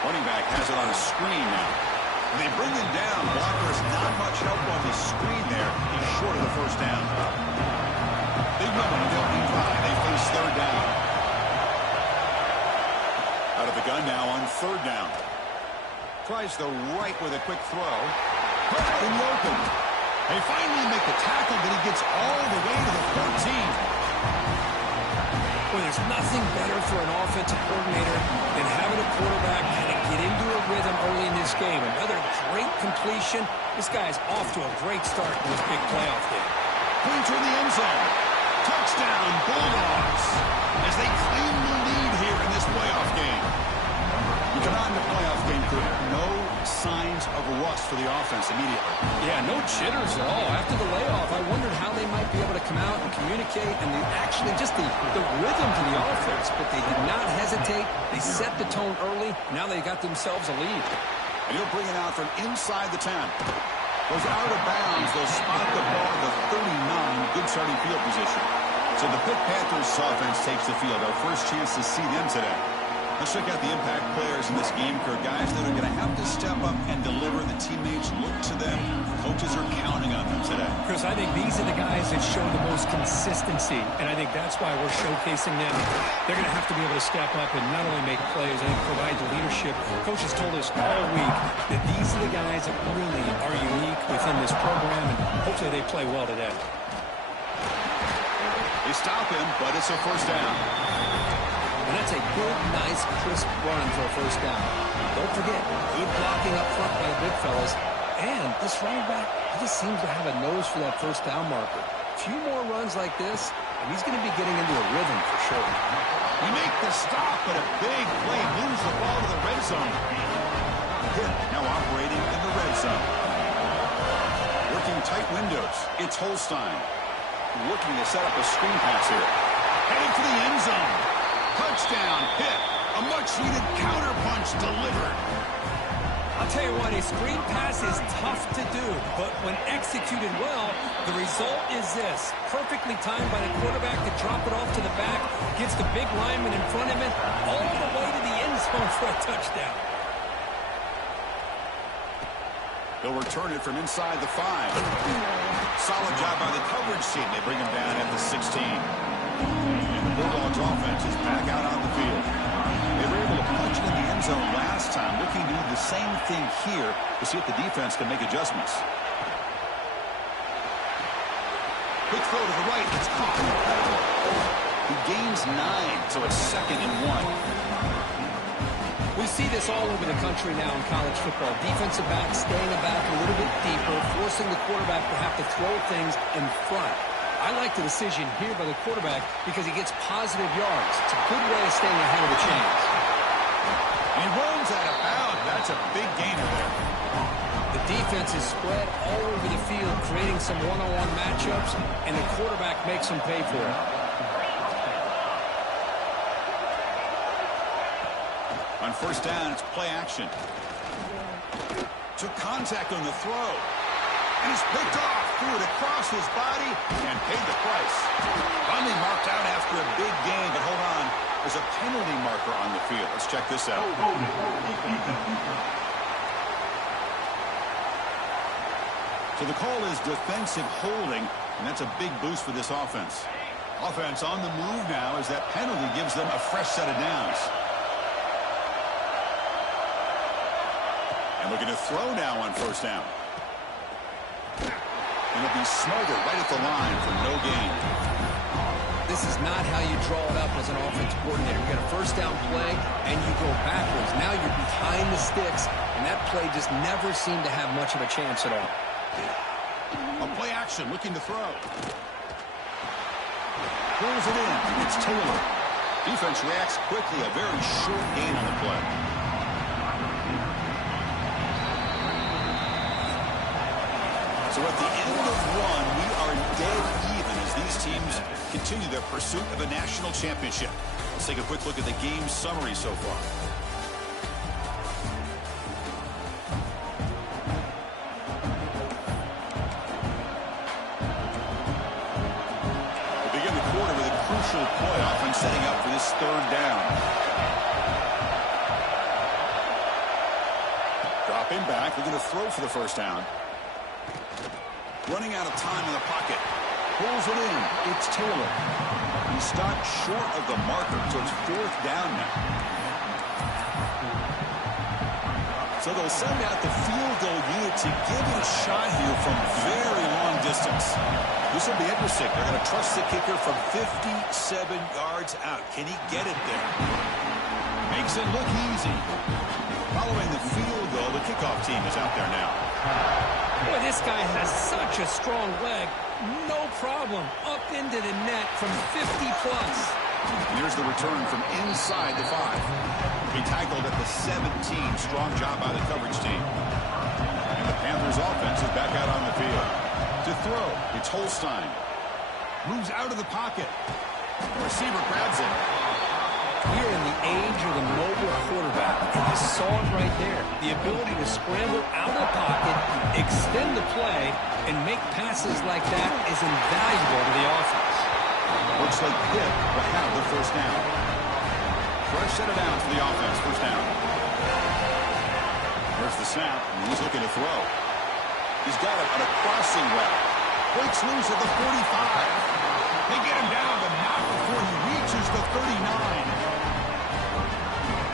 Running back has it on a screen now. When they bring him down, Walker's not much help on the screen there. He's short of the 1st down. Big moment in the opening drive. They face 3rd down. Out of the gun now on 3rd down. Tries the right with a quick throw. Put it in the open. They finally make the tackle, but he gets all the way to the 14. Well, there's nothing better for an offensive coordinator than having a quarterback kind of get into a rhythm early in this game. Another great completion. This guy's off to a great start in this big playoff game. Pointer in the end zone. Touchdown, Bulldogs, as they claim the lead here in this playoff game. You come out in the playoff game, no signs of rust for the offense immediately. Yeah, no jitters at all. After the layoff, I wondered how they might be able to come out and communicate and actually just the rhythm to the offense. But they did not hesitate. They set the tone early. Now they got themselves a lead. And he'll bring it out from inside the 10. Goes out of bounds. They'll spot the ball at the 39. Good starting field position. So the Pitt Panthers offense takes the field. Our first chance to see them today. Let's check out the impact players in this game, Kurt. Guys that are going to have to step up and deliver. The teammates look to them. Coaches are counting on them today. Chris, I think these are the guys that show the most consistency, and I think that's why we're showcasing them. They're going to have to be able to step up and not only make plays, I think provide the leadership. Coaches told us all week that these are the guys that really are unique within this program, and hopefully they play well today. They stop him, but it's a 1st down. And that's a good, nice, crisp run for a 1st down. Don't forget, good blocking up front by the big fellas. And this running back, he just seems to have a nose for that 1st down marker. A few more runs like this, and he's going to be getting into a rhythm for sure. You make the stop, but a big play moves the ball to the red zone. Pitt now operating in the red zone. Working tight windows. It's Holstein. Looking to set up a screen pass here. Heading for the end zone. Touchdown hit. A much-needed counterpunch delivered. I'll tell you what, a screen pass is tough to do, but when executed well, the result is this. Perfectly timed by the quarterback to drop it off to the back, gets the big lineman in front of him, all the way to the end zone for a touchdown. He'll return it from inside the 5. Solid job by the coverage team. They bring him down at the 16. And the Bulldogs offense is back out on the field. They were able to punch it in the end zone last time, looking to do the same thing here to see if the defense can make adjustments. Quick throw to the right. It's caught. He gains 9, so it's 2nd and 1. We see this all over the country now in college football. Defensive backs staying back a little bit deeper, forcing the quarterback to have to throw things in front. I like the decision here by the quarterback because he gets positive yards. It's a good way of staying ahead of the chains. He runs out of bounds. That's a big gainer there. The defense is spread all over the field, creating some one-on-one matchups, and the quarterback makes them pay for it. On first down, it's play action. Took contact on the throw. And he's picked off, threw it across his body, and paid the price. Finally marked out after a big gain, but hold on. There's a penalty marker on the field. Let's check this out. So the call is defensive holding, and that's a big boost for this offense. Offense on the move now as that penalty gives them a fresh set of downs. And looking to throw now on first down. And it'll be smothered right at the line for no gain. This is not how you draw it up as an offensive coordinator. You get a first down play, and you go backwards. Now you're behind the sticks, and that play just never seemed to have much of a chance at all. A play action, looking to throw. Pulls it in. It's Taylor. Defense reacts quickly. A very short gain on the play. So at the end of one, we are dead even as these teams continue their pursuit of a national championship. Let's take a quick look at the game summary so far. We begin the quarter with a crucial play, offense setting up for this third down. Dropping back, looking to throw for the first down. Running out of time in the pocket. Pulls it in. It's Taylor. He stopped short of the marker, so it's 4th down now. So they'll send out the field goal unit to give it a shot here from very long distance. This will be interesting. They're going to trust the kicker from 57 yards out. Can he get it there? Makes it look easy. Following the field goal, the kickoff team is out there now. Boy, this guy has such a strong leg. No problem. Up into the net from 50-plus. Here's the return from inside the 5. He tackled at the 17. Strong job by the coverage team. And the Panthers offense is back out on the field. To throw, it's Holstein. Moves out of the pocket. The receiver grabs it. We're in the age of the mobile quarterback, and you saw it right there. The ability to scramble out of the pocket, extend the play, and make passes like that is invaluable to the offense. Looks like Pitt will have the first down. Fresh set of downs for the offense, first down. There's the snap, and he's looking to throw. He's got it on a crossing route. Breaks loose at the 45. They get him down, but not before he reaches the 39.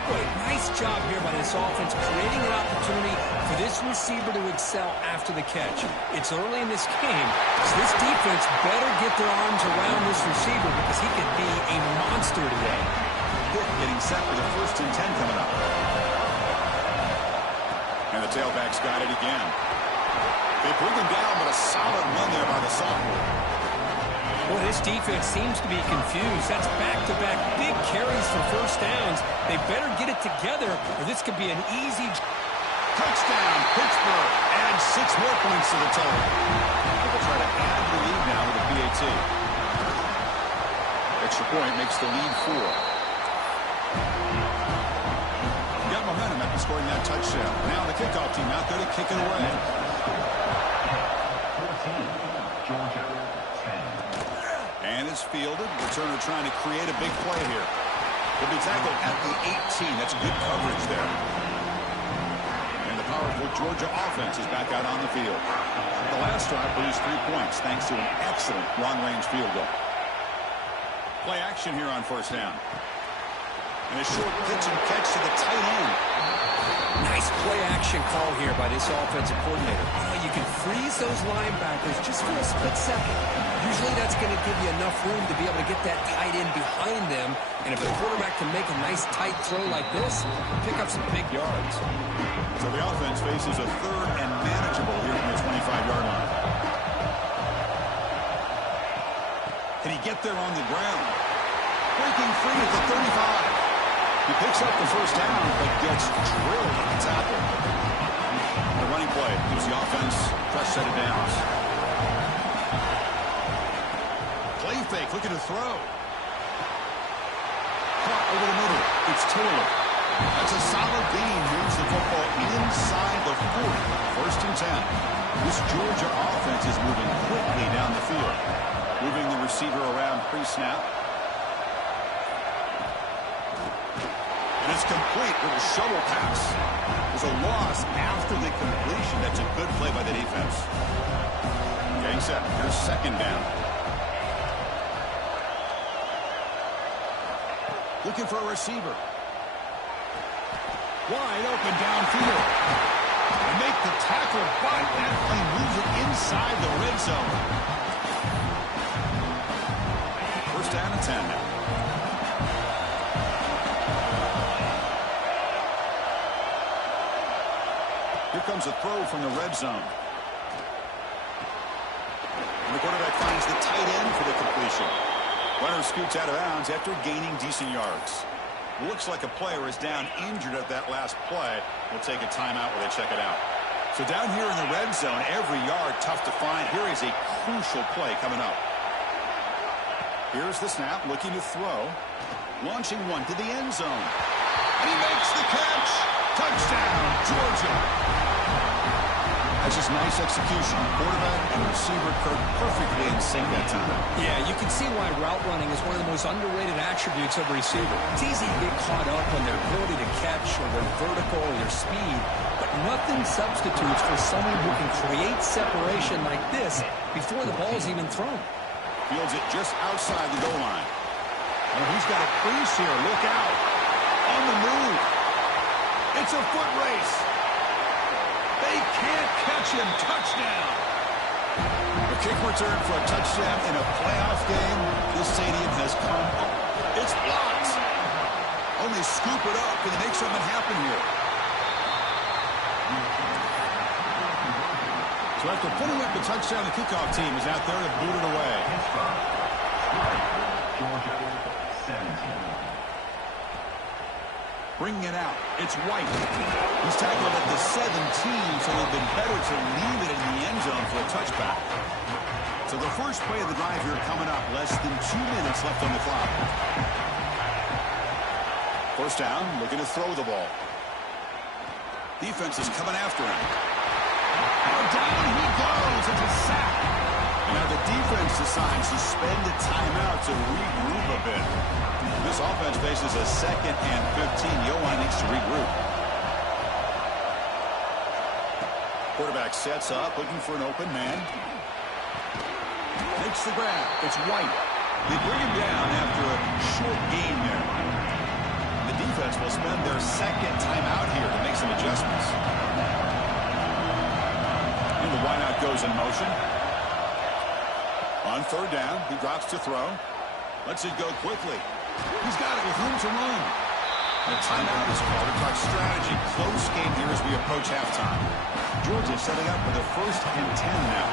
Boy, nice job here by this offense, creating an opportunity for this receiver to excel after the catch. It's early in this game, so this defense better get their arms around this receiver because he could be a monster today. Pitt getting set for the 1st and 10 coming up. And the tailback's got it again. They bring him down, but a solid run there by the sophomore. Well, this defense seems to be confused. That's back-to-back big carries for first downs. They better get it together, or this could be an easy touchdown. Pittsburgh adds 6 more points to the total. They'll try to add the lead now with a PAT. They're extra point makes the lead 4. Got momentum after scoring that touchdown. Now the kickoff team out there to kick it away. 14, Georgia, 10. And it's fielded. Returner trying to create a big play here. He'll be tackled at the 18. That's good coverage there. And the powerful Georgia offense is back out on the field. The last drive produced 3 points thanks to an excellent long-range field goal. Play action here on first down. And a short pitch and catch to the tight end. Nice play action call here by this offensive coordinator. You can freeze those linebackers just for a split second. Usually that's going to give you enough room to be able to get that tight end behind them. And if the quarterback can make a nice tight throw like this, pick up some big yards. So the offense faces a third and manageable here from the 25-yard line. Can he get there on the ground? Breaking free at the 35. He picks up the first down, but gets drilled at the tackle. The running play gives the offense a fresh set of downs. Play fake, looking to throw. Caught over the middle. It's Taylor. That's a solid gain. Moves the football inside the 40. First and 10. This Georgia offense is moving quickly down the field. Moving the receiver around pre-snap. And it's complete with a shovel pass. There's a loss after the completion. That's a good play by the defense. Getting set. Here's second down. Looking for a receiver. Wide open downfield. And make the tackle, but that play moves it inside the red zone. First down and 10 now. Here comes a throw from the red zone. And the quarterback finds the tight end for the completion. Runner scoots out of bounds after gaining decent yards. Looks like a player is down injured at that last play. We'll take a timeout while they check it out. So down here in the red zone, every yard tough to find. Here is a crucial play coming up. Here's the snap, looking to throw. Launching one to the end zone. And he makes the catch. Touchdown, Georgia. That's just nice execution. Quarterback and receiver perfectly in sync that time. Yeah, you can see why route running is one of the most underrated attributes of a receiver. It's easy to get caught up on their ability to catch or their vertical or their speed, but nothing substitutes for someone who can create separation like this before the ball is even thrown. Fields it just outside the goal line. Oh, he's got a crease here. Look out. On the move. It's a foot race. They can't catch him. Touchdown. A kick return for a touchdown in a playoff game. This stadium has come up. It's blocked. Only scoop it up and make something happen here. So after putting up the touchdown, the kickoff team is out there to boot it away. Georgia, 17. Bringing it out. It's White. He's tackled at the 17, so it would have been better to leave it in the end zone for a touchback. So the first play of the drive here coming up. Less than 2 minutes left on the clock. First down, looking to throw the ball. Defense is coming after him. Oh, down he goes. It's a sack. And now the defense decides to spend a timeout to regroup a bit. This offense faces a 2nd and 15. The O-line needs to regroup. Quarterback sets up, looking for an open man. Makes the grab. It's White. They bring him down after a short gain there. The defense will spend their 2nd timeout here to make some adjustments. And the wideout goes in motion. On third down, he drops to throw. Lets it go quickly. He's got it with room to run. And a timeout is called to talk strategy. Close game here as we approach halftime. Georgia setting up for the 1st and 10 now.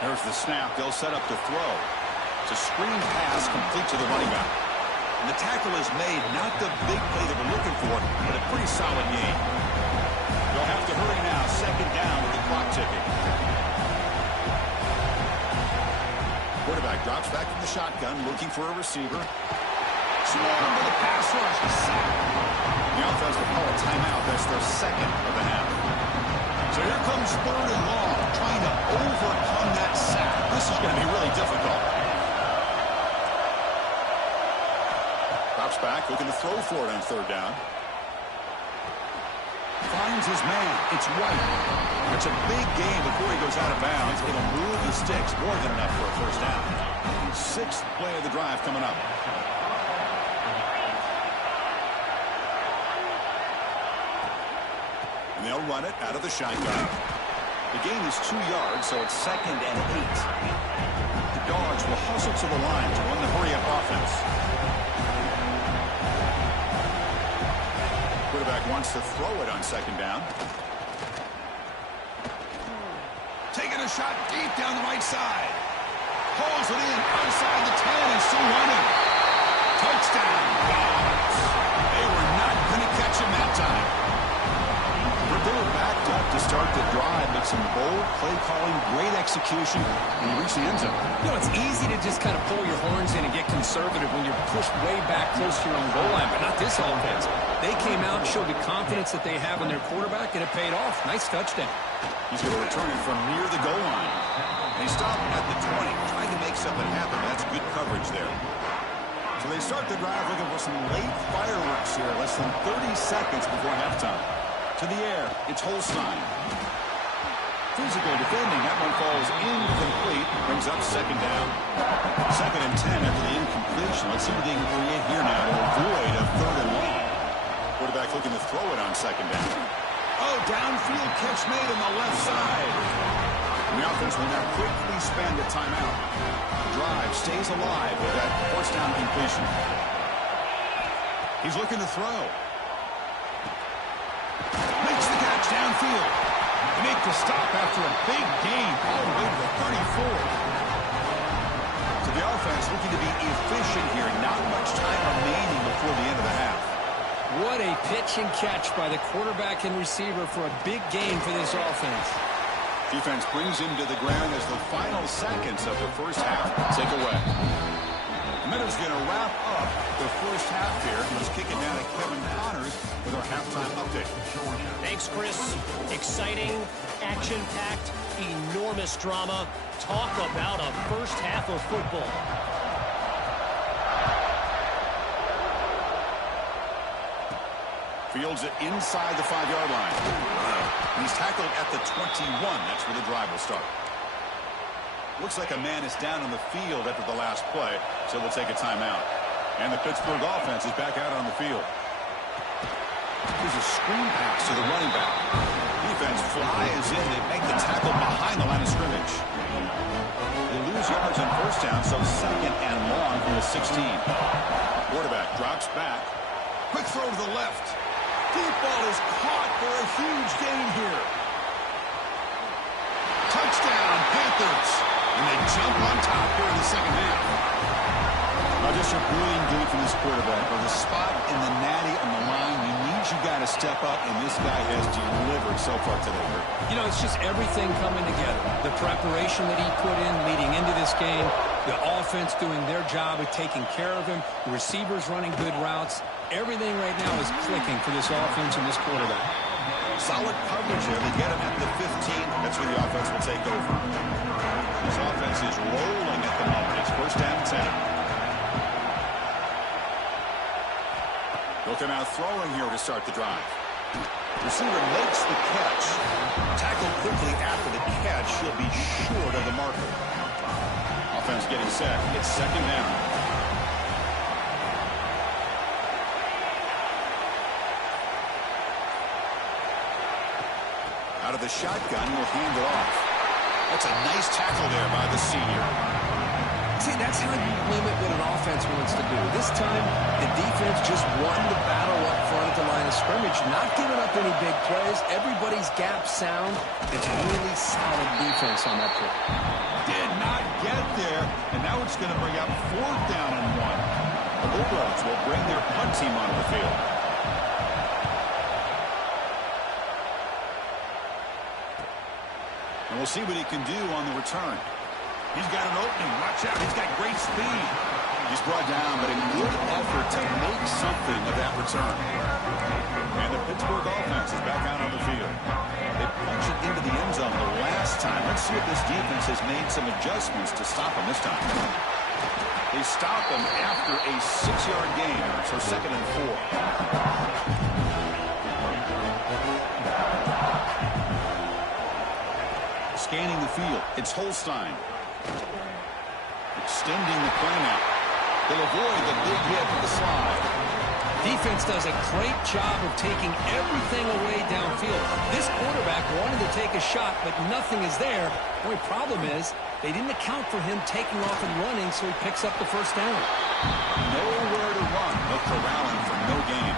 There's the snap. They'll set up to throw. It's a screen pass complete to the running back. And the tackle is made. Not the big play that we're looking for, but a pretty solid game. They'll have to hurry now. 2nd down with the clock ticking. Quarterback drops back from the shotgun, looking for a receiver. Swarm to the pass rush. The offense will call a timeout. That's their second of the half. So here comes 3rd and long, trying to overcome that sack. This is going to be really difficult. Drops back, looking to throw for it on 3rd down. Finds his man. It's White. It's a big game before he goes out of bounds. It'll move the sticks, more than enough for a 1st down. 6th play of the drive coming up. And they'll run it out of the shotgun. The gain is 2 yards, so it's 2nd and 8. The Dogs will hustle to the line to run the hurry-up offense. Quarterback wants to throw it on 2nd down. Taking a shot deep down the right side. Pulls it in outside the 10 and still running. Touchdown, Dogs. They were not going to catch him that time. Purdue backed up to start the drive with some bold play calling, great execution, and he reached the end zone. You know, it's easy to just kind of pull your horns in and get conservative when you're pushed way back close to your own goal line, but not this offense. They came out and showed the confidence that they have in their quarterback, and it paid off. Nice touchdown. He's going to return it from near the goal line. And he stopped at the 20, trying to make something happen. That's good coverage there. So they start the drive looking for some late fireworks here, less than 30 seconds before halftime. To the air, it's Holstein. Physical defending, that one falls incomplete, brings up 2nd down. 2nd and 10 after the incompletion. Let's see what they can create here now to avoid a 3rd and long. Quarterback looking to throw it on 2nd down. Oh, downfield catch made on the left side. And the offense will now quickly spend a timeout. The drive stays alive with that 1st down completion. He's looking to throw. Makes the catch downfield. They make the stop after a big gain all the way to the 34. So the offense looking to be efficient here. Not much time remaining before the end of the half. What a pitch and catch by the quarterback and receiver for a big gain for this offense. Defense brings him to the ground as the final seconds of the 1st half tick away. The Minnows going to wrap up the 1st half here. Let's kick it down to Kevin Connors with our halftime update. Thanks, Chris. Exciting, action-packed, enormous drama. Talk about a 1st half of football. Fields it inside the 5-yard line. And he's tackled at the 21. That's where the drive will start. Looks like a man is down on the field after the last play, so they'll take a timeout. And the Pittsburgh offense is back out on the field. Here's a screen pass to the running back. Defense flies in. They make the tackle behind the line of scrimmage. They lose yards on 1st down, so 2nd and long from the 16. Quarterback drops back. Quick throw to the left. Deep ball is caught for a huge gain here. Touchdown, Panthers. And they jump on top here in the 2nd half. Just a brilliant game from this quarterback. With a spot in the natty on the line, you got to step up, and this guy has delivered so far today. You know, it's just everything coming together. The preparation that he put in leading into this game, the offense doing their job of taking care of him, the receivers running good routes. Everything right now is clicking for this offense and this quarterback. Solid coverage here. They get him at the 15. That's where the offense will take over. This offense is rolling at the moment. It's 1st down and 10. They'll come out throwing here to start the drive. Receiver makes the catch. Tackled quickly after the catch. He'll be short of the marker. Offense getting set. It's 2nd down. Out of the shotgun, he'll hand it off. That's a nice tackle there by the senior. See, that's how you limit what an offense wants to do. This time, the defense just won the battle up front at the line of scrimmage, not giving up any big plays. Everybody's gap sound. It's really solid defense on that play. Did not get there, and now it's going to bring up 4th down and 1. The Bulldogs will bring their punt team onto the field. And we'll see what he can do on the return. He's got an opening. Watch out. He's got great speed. He's brought down, but a good effort to make something of that return. And the Pittsburgh offense is back out on the field. They punched it into the end zone the last time. Let's see if this defense has made some adjustments to stop him this time. They stop him after a 6-yard gain, so 2nd and 4. Scanning the field, it's Holstein. Extending the play now. They'll avoid the big hit with the slide. Defense does a great job of taking everything away downfield. This quarterback wanted to take a shot, but nothing is there. The only problem is they didn't account for him taking off and running, so he picks up the first down. Nowhere to run, but corralling for no gain.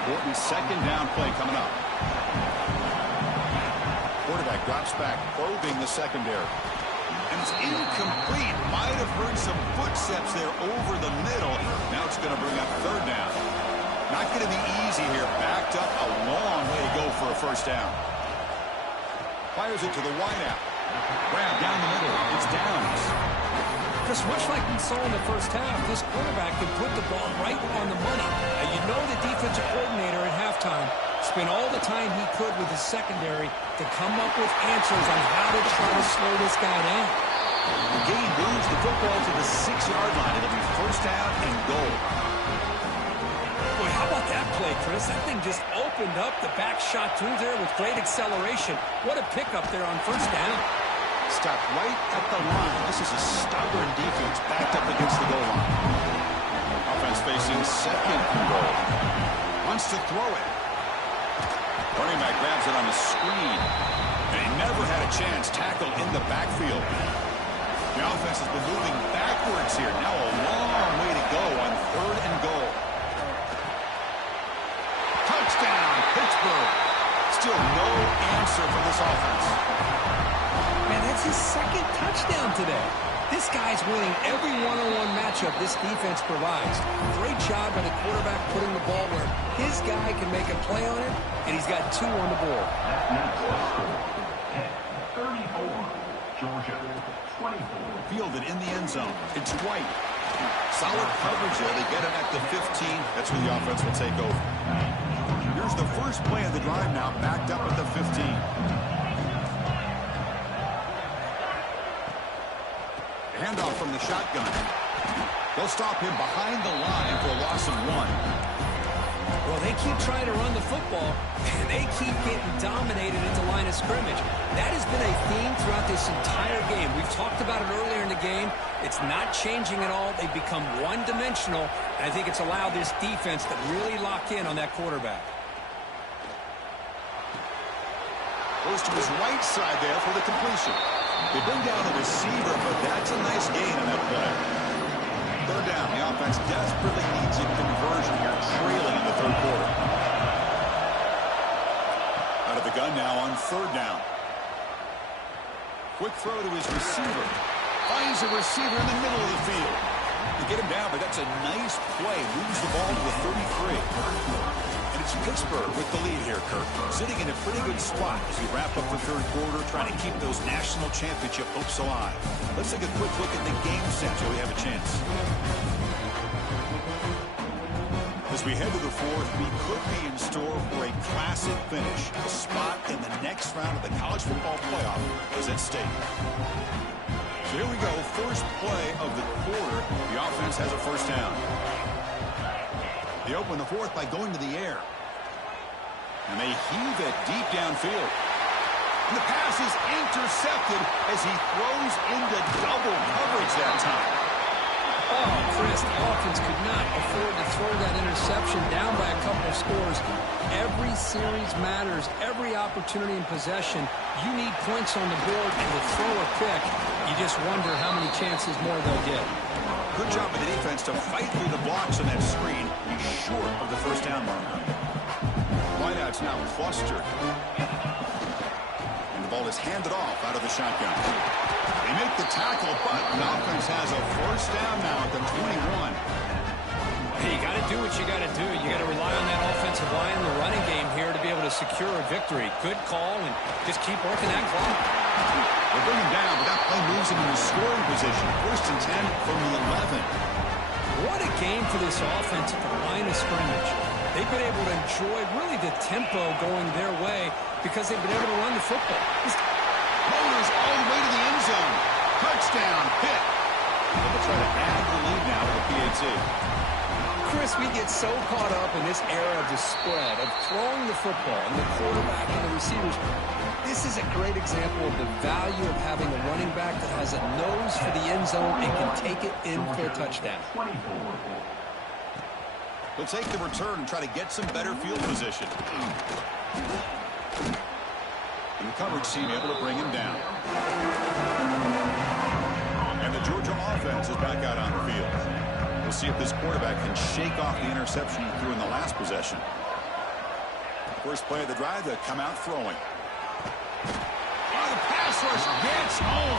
Important 2nd down play coming up. Quarterback drops back, probing the secondary. And it's incomplete. Might have heard some footsteps there over the middle. Now it's going to bring up 3rd down. Not going to be easy here. Backed up a long way to go for a first down. Fires it to the wideout. Grab down the middle. It's Downs. Chris, much like we saw in the first half, this quarterback can put the ball right on the money. And you know the defensive coordinator at halftime spent all the time he could with his secondary to come up with answers on how to try to slow this guy down. The gain moves the football to the 6-yard line. It'll be first down and goal. Boy, how about that play, Chris? That thing just opened up the back shot through there with great acceleration. What a pickup there on first down. Stopped right at the line. This is a stubborn defense backed up against the goal line. Offense facing 2nd and goal. Wants to throw it. Running back grabs it on the screen. And he never had a chance. Tackle in the backfield. The offense has been moving backwards here. Now a long way to go on 3rd and goal. Touchdown, Pittsburgh. Still no answer from this offense. Man, that's his 2nd touchdown today. This guy's winning every one-on-one matchup this defense provides. Great job by the quarterback putting the ball where his guy can make a play on it, and he's got 2 on the board. 34, Georgia, 24. Fielded in the end zone. It's White. Solid coverage there. They get him at the 15. That's where the offense will take over. Here's the first play of the drive now, backed up at the 15. Handoff from the shotgun. They'll stop him behind the line for a loss of 1. Well, they keep trying to run the football, and they keep getting dominated at the line of scrimmage. That has been a theme throughout this entire game. We've talked about it earlier in the game. It's not changing at all. They've become one-dimensional, and I think it's allowed this defense to really lock in on that quarterback. Goes to his right side there for the completion. They bring down the receiver, but that's a nice gain on that play. 3rd down. The offense desperately needs a conversion here, trailing in the 3rd quarter. Out of the gun now on 3rd down. Quick throw to his receiver. Finds a receiver in the middle of the field. To get him down, but that's a nice play. Moves the ball to the 33. And it's Pittsburgh with the lead here, Kirk. Sitting in a pretty good spot as we wrap up the 3rd quarter, trying to keep those national championship hopes alive. Let's take a quick look at the game set so we have a chance. As we head to the 4th, we could be in store for a classic finish. A spot in the next round of the college football playoff is at stake. So here we go. First play of the quarter. The offense has a first down. They open the 4th by going to the air. And they heave it deep downfield. And the pass is intercepted as he throws into double coverage that time. Oh, Chris, the offense could not afford to throw that interception down by a couple of scores. Every series matters. Every opportunity in possession. You need points on the board, and to throw a pick, you just wonder how many chances more they'll get. Good job by the defense to fight through the blocks on that screen. He's short of the first down marker. Wideout's now clustered. And the ball is handed off out of the shotgun. They make the tackle, but the offense has a first down now at the 21. Hey, you got to do what you got to do. You got to rely on that offensive line, the running game here to be able to secure a victory. Good call, and just keep working that clock. They bring him down, but that play moves him into scoring position. 1st and 10 from the 11. What a game for this offense at the line of scrimmage. They've been able to enjoy really the tempo going their way because they've been able to run the football. Motors all the way to the end zone. Touchdown, hit. They'll try to add the lead now to the PAT. Chris, we get so caught up in this era of the spread, of throwing the football and the quarterback and the receivers. This is a great example of the value of having a running back that has a nose for the end zone and can take it in for a touchdown. He'll take the return and try to get some better field position. And the coverage team able to bring him down. And the Georgia offense is back out on the field. We'll see if this quarterback can shake off the interception he threw in the last possession. First play of the drive, they come out throwing. Oh, the pass rush gets home.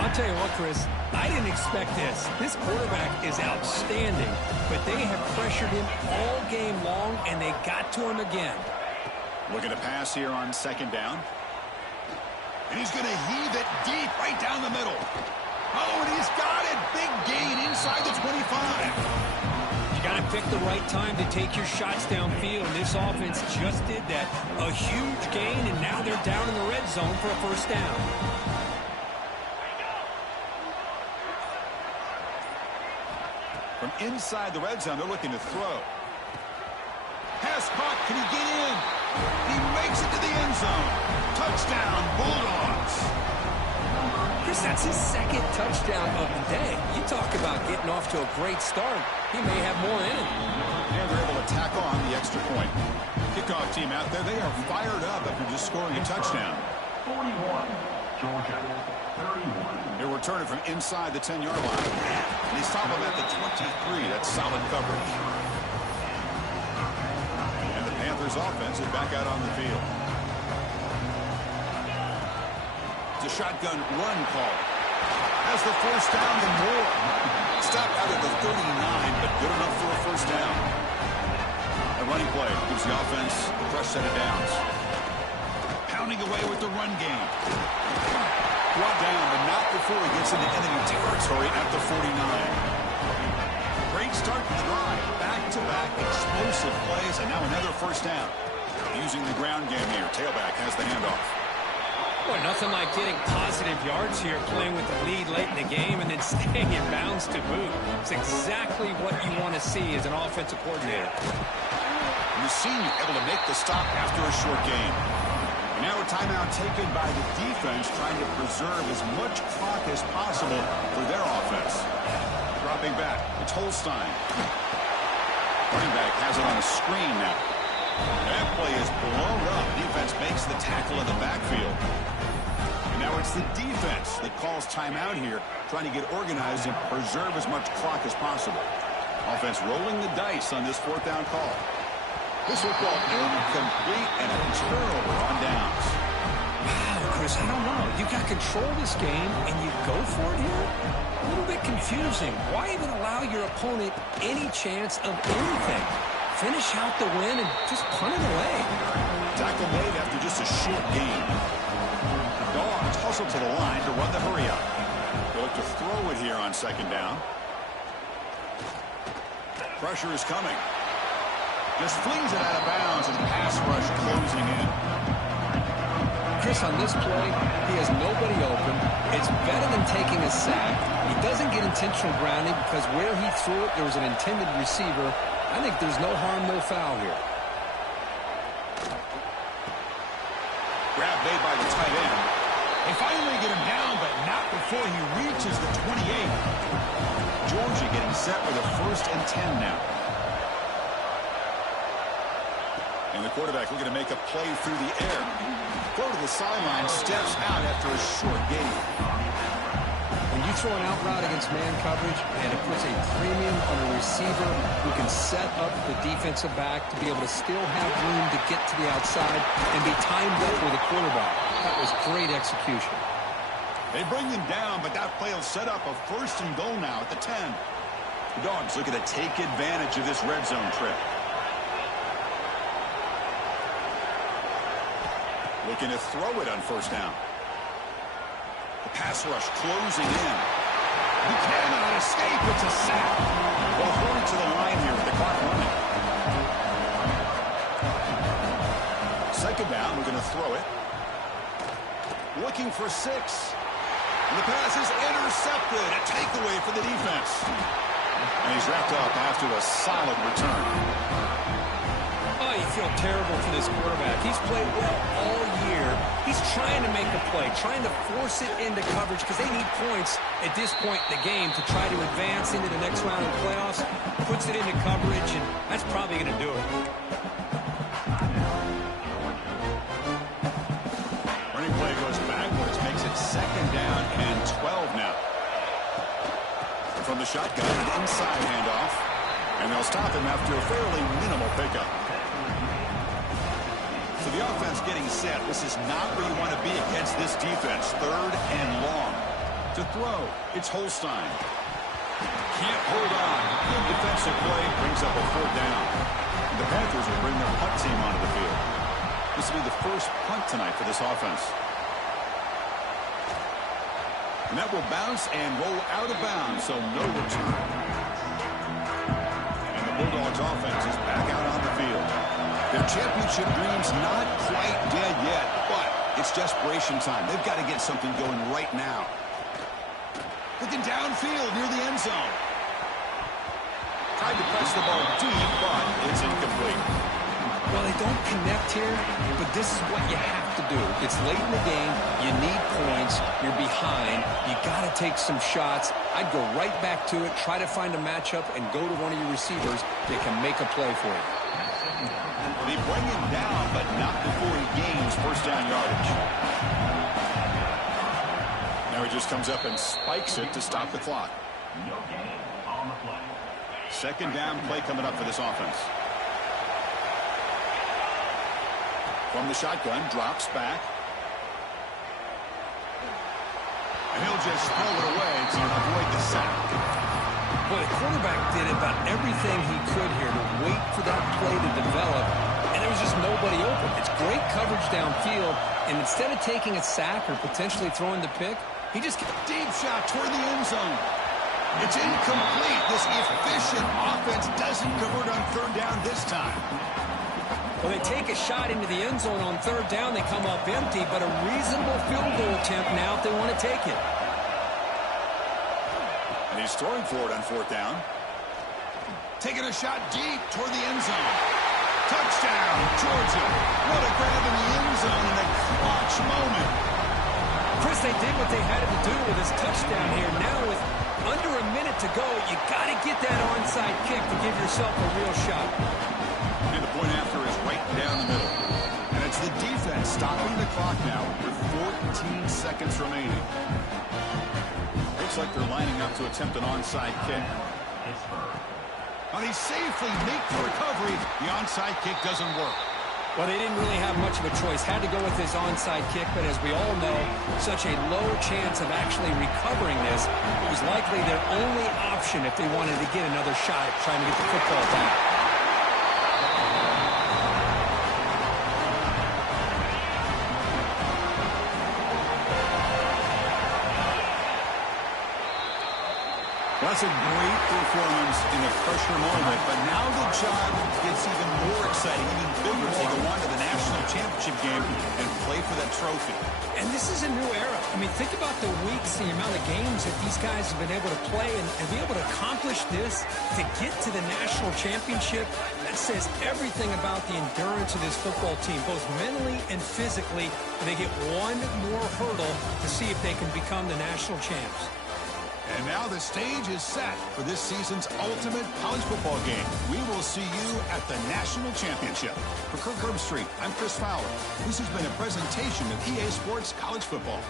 I'll tell you what, Chris, I didn't expect this. This quarterback is outstanding, but they have pressured him all game long, and they got to him again. Looking to pass here on 2nd down. And he's going to heave it deep right down the middle. Oh, and he's got it. Big gain inside the 25. You got to pick the right time to take your shots downfield. This offense just did that. A huge gain, and now they're down in the red zone for a 1st down. From inside the red zone, they're looking to throw. Pass caught. Can he get in? He makes it to the end zone. Touchdown, Bulldogs. Chris, that's his 2nd touchdown of the day. You talk about getting off to a great start. He may have more in him. And they're able to tack on the extra point. Kickoff team out there, they are fired up after just scoring a touchdown. 41, Georgia, 31. They're returning from inside the 10-yard line. And they stop him at the 23. That's solid coverage. And the Panthers offense is back out on the field. It's a shotgun run call. Has the 1st down and more. Stopped out at the 39, but good enough for a 1st down. A running play gives the offense a fresh set of downs. Pounding away with the run game. Brought down, but not before he gets into enemy territory at the 49. Great start to the drive. Back-to-back explosive plays, and now another 1st down. Using the ground game here. Tailback has the handoff. Boy, nothing like getting positive yards here, playing with the lead late in the game and then staying in bounds to boot. It's exactly what you want to see as an offensive coordinator. And the senior able to make the stop after a short game. And now a timeout taken by the defense, trying to preserve as much clock as possible for their offense. Dropping back, it's Holstein. Running back has it on the screen now. That play is blown up. Defense makes the tackle in the backfield. And now it's the defense that calls timeout here, trying to get organized and preserve as much clock as possible. Offense rolling the dice on this 4th down call. This football incomplete and a turnover on downs. Wow, Chris, I don't know. You got control of this game and you go for it here? A little bit confusing. Why even allow your opponent any chance of anything? Finish out the win and just punt it away. Tackle made after just a short game. Dogs hustle to the line to run the hurry up. They'll look to throw it here on 2nd down. Pressure is coming. Just flings it out of bounds and pass rush closing in. Chris, on this play, he has nobody open. It's better than taking a sack. He doesn't get intentional grounding because where he threw it, there was an intended receiver. I think there's no harm, no foul here. Grab made by the tight end. They finally get him down, but not before he reaches the 28. Georgia getting set with a 1st and 10 now. And the quarterback looking to make a play through the air. Go to the sideline, steps out after a short gain. When you throw an out route against man coverage, and it puts a premium on a receiver who can set up the defensive back to be able to still have room to get to the outside and be timed up with a quarterback. That was great execution. They bring them down, but that play will set up a 1st and goal now at the 10. The Dogs looking to take advantage of this red zone trip. Looking to throw it on 1st down. Pass rush closing in. He cannot escape. It's a sack. Well, hurry to the line here with the clock running. Second down, we're going to throw it. Looking for 6. And the pass is intercepted. A takeaway for the defense. And he's wrapped up after a solid return. Oh, you feel terrible for this quarterback. He's played well all year. He's trying to make a play, trying to force it into coverage because they need points at this point in the game to try to advance into the next round of the playoffs. Puts it into coverage, and that's probably going to do it. Running play goes backwards, makes it second down and 12 now. From the shotgun, an inside handoff. And they'll stop him after a fairly minimal pickup. So the offense getting set. This is not where you want to be against this defense. Third and long. To throw, it's Holstein. Can't hold on. Good defensive play. Brings up a 4th down. And the Panthers will bring their punt team onto the field. This will be the first punt tonight for this offense. And that will bounce and roll out of bounds, so no return. And the Bulldogs offense is back out on the field. Their championship dream's not quite dead yet, but it's desperation time. They've got to get something going right now. Looking downfield near the end zone. Tried to press the ball deep, but it's incomplete. Well, they don't connect here, but this is what you have to do. It's late in the game. You need points. You're behind. You got to take some shots. I'd go right back to it, try to find a matchup, and go to one of your receivers that can make a play for you. They bring him down, but not before he gains first down yardage. Now he just comes up and spikes it to stop the clock. No gain on the play. Second down play coming up for this offense. From the shotgun, drops back. And he'll just throw it away to avoid the sack. Boy, the quarterback did about everything he could here to wait for that play to develop, and there was just nobody open. It's great coverage downfield, and instead of taking a sack or potentially throwing the pick, he just Deep shot toward the end zone. It's incomplete. This efficient offense doesn't convert on third down this time. Well, they take a shot into the end zone on third down. They come up empty, but a reasonable field goal attempt now if they want to take it. And he's throwing for it on 4th down. Taking a shot deep toward the end zone. Touchdown, Georgia. What a grab in the end zone in a clutch moment. Chris, they did what they had to do with this touchdown here. Now with under a minute to go, you got to get that onside kick to give yourself a real shot. And the point after is right down the middle. And it's the defense stopping the clock now with 14 seconds remaining. Looks like they're lining up to attempt an onside kick. And he safely makes the recovery. The onside kick doesn't work. Well, they didn't really have much of a choice. Had to go with his onside kick, but as we all know, such a low chance of actually recovering this. It was likely their only option if they wanted to get another shot at trying to get the football back. Well, that's a great performance in a pressure moment, but now the job gets even more exciting, even bigger as they go on to the national championship game and play for that trophy. And this is a new era. I mean, think about the weeks, the amount of games that these guys have been able to play and be able to accomplish this, to get to the national championship. That says everything about the endurance of this football team, both mentally and physically. And they get one more hurdle to see if they can become the national champs. And now the stage is set for this season's ultimate college football game. We will see you at the national championship. For Kirk Herbstreit, I'm Chris Fowler. This has been a presentation of EA Sports College Football.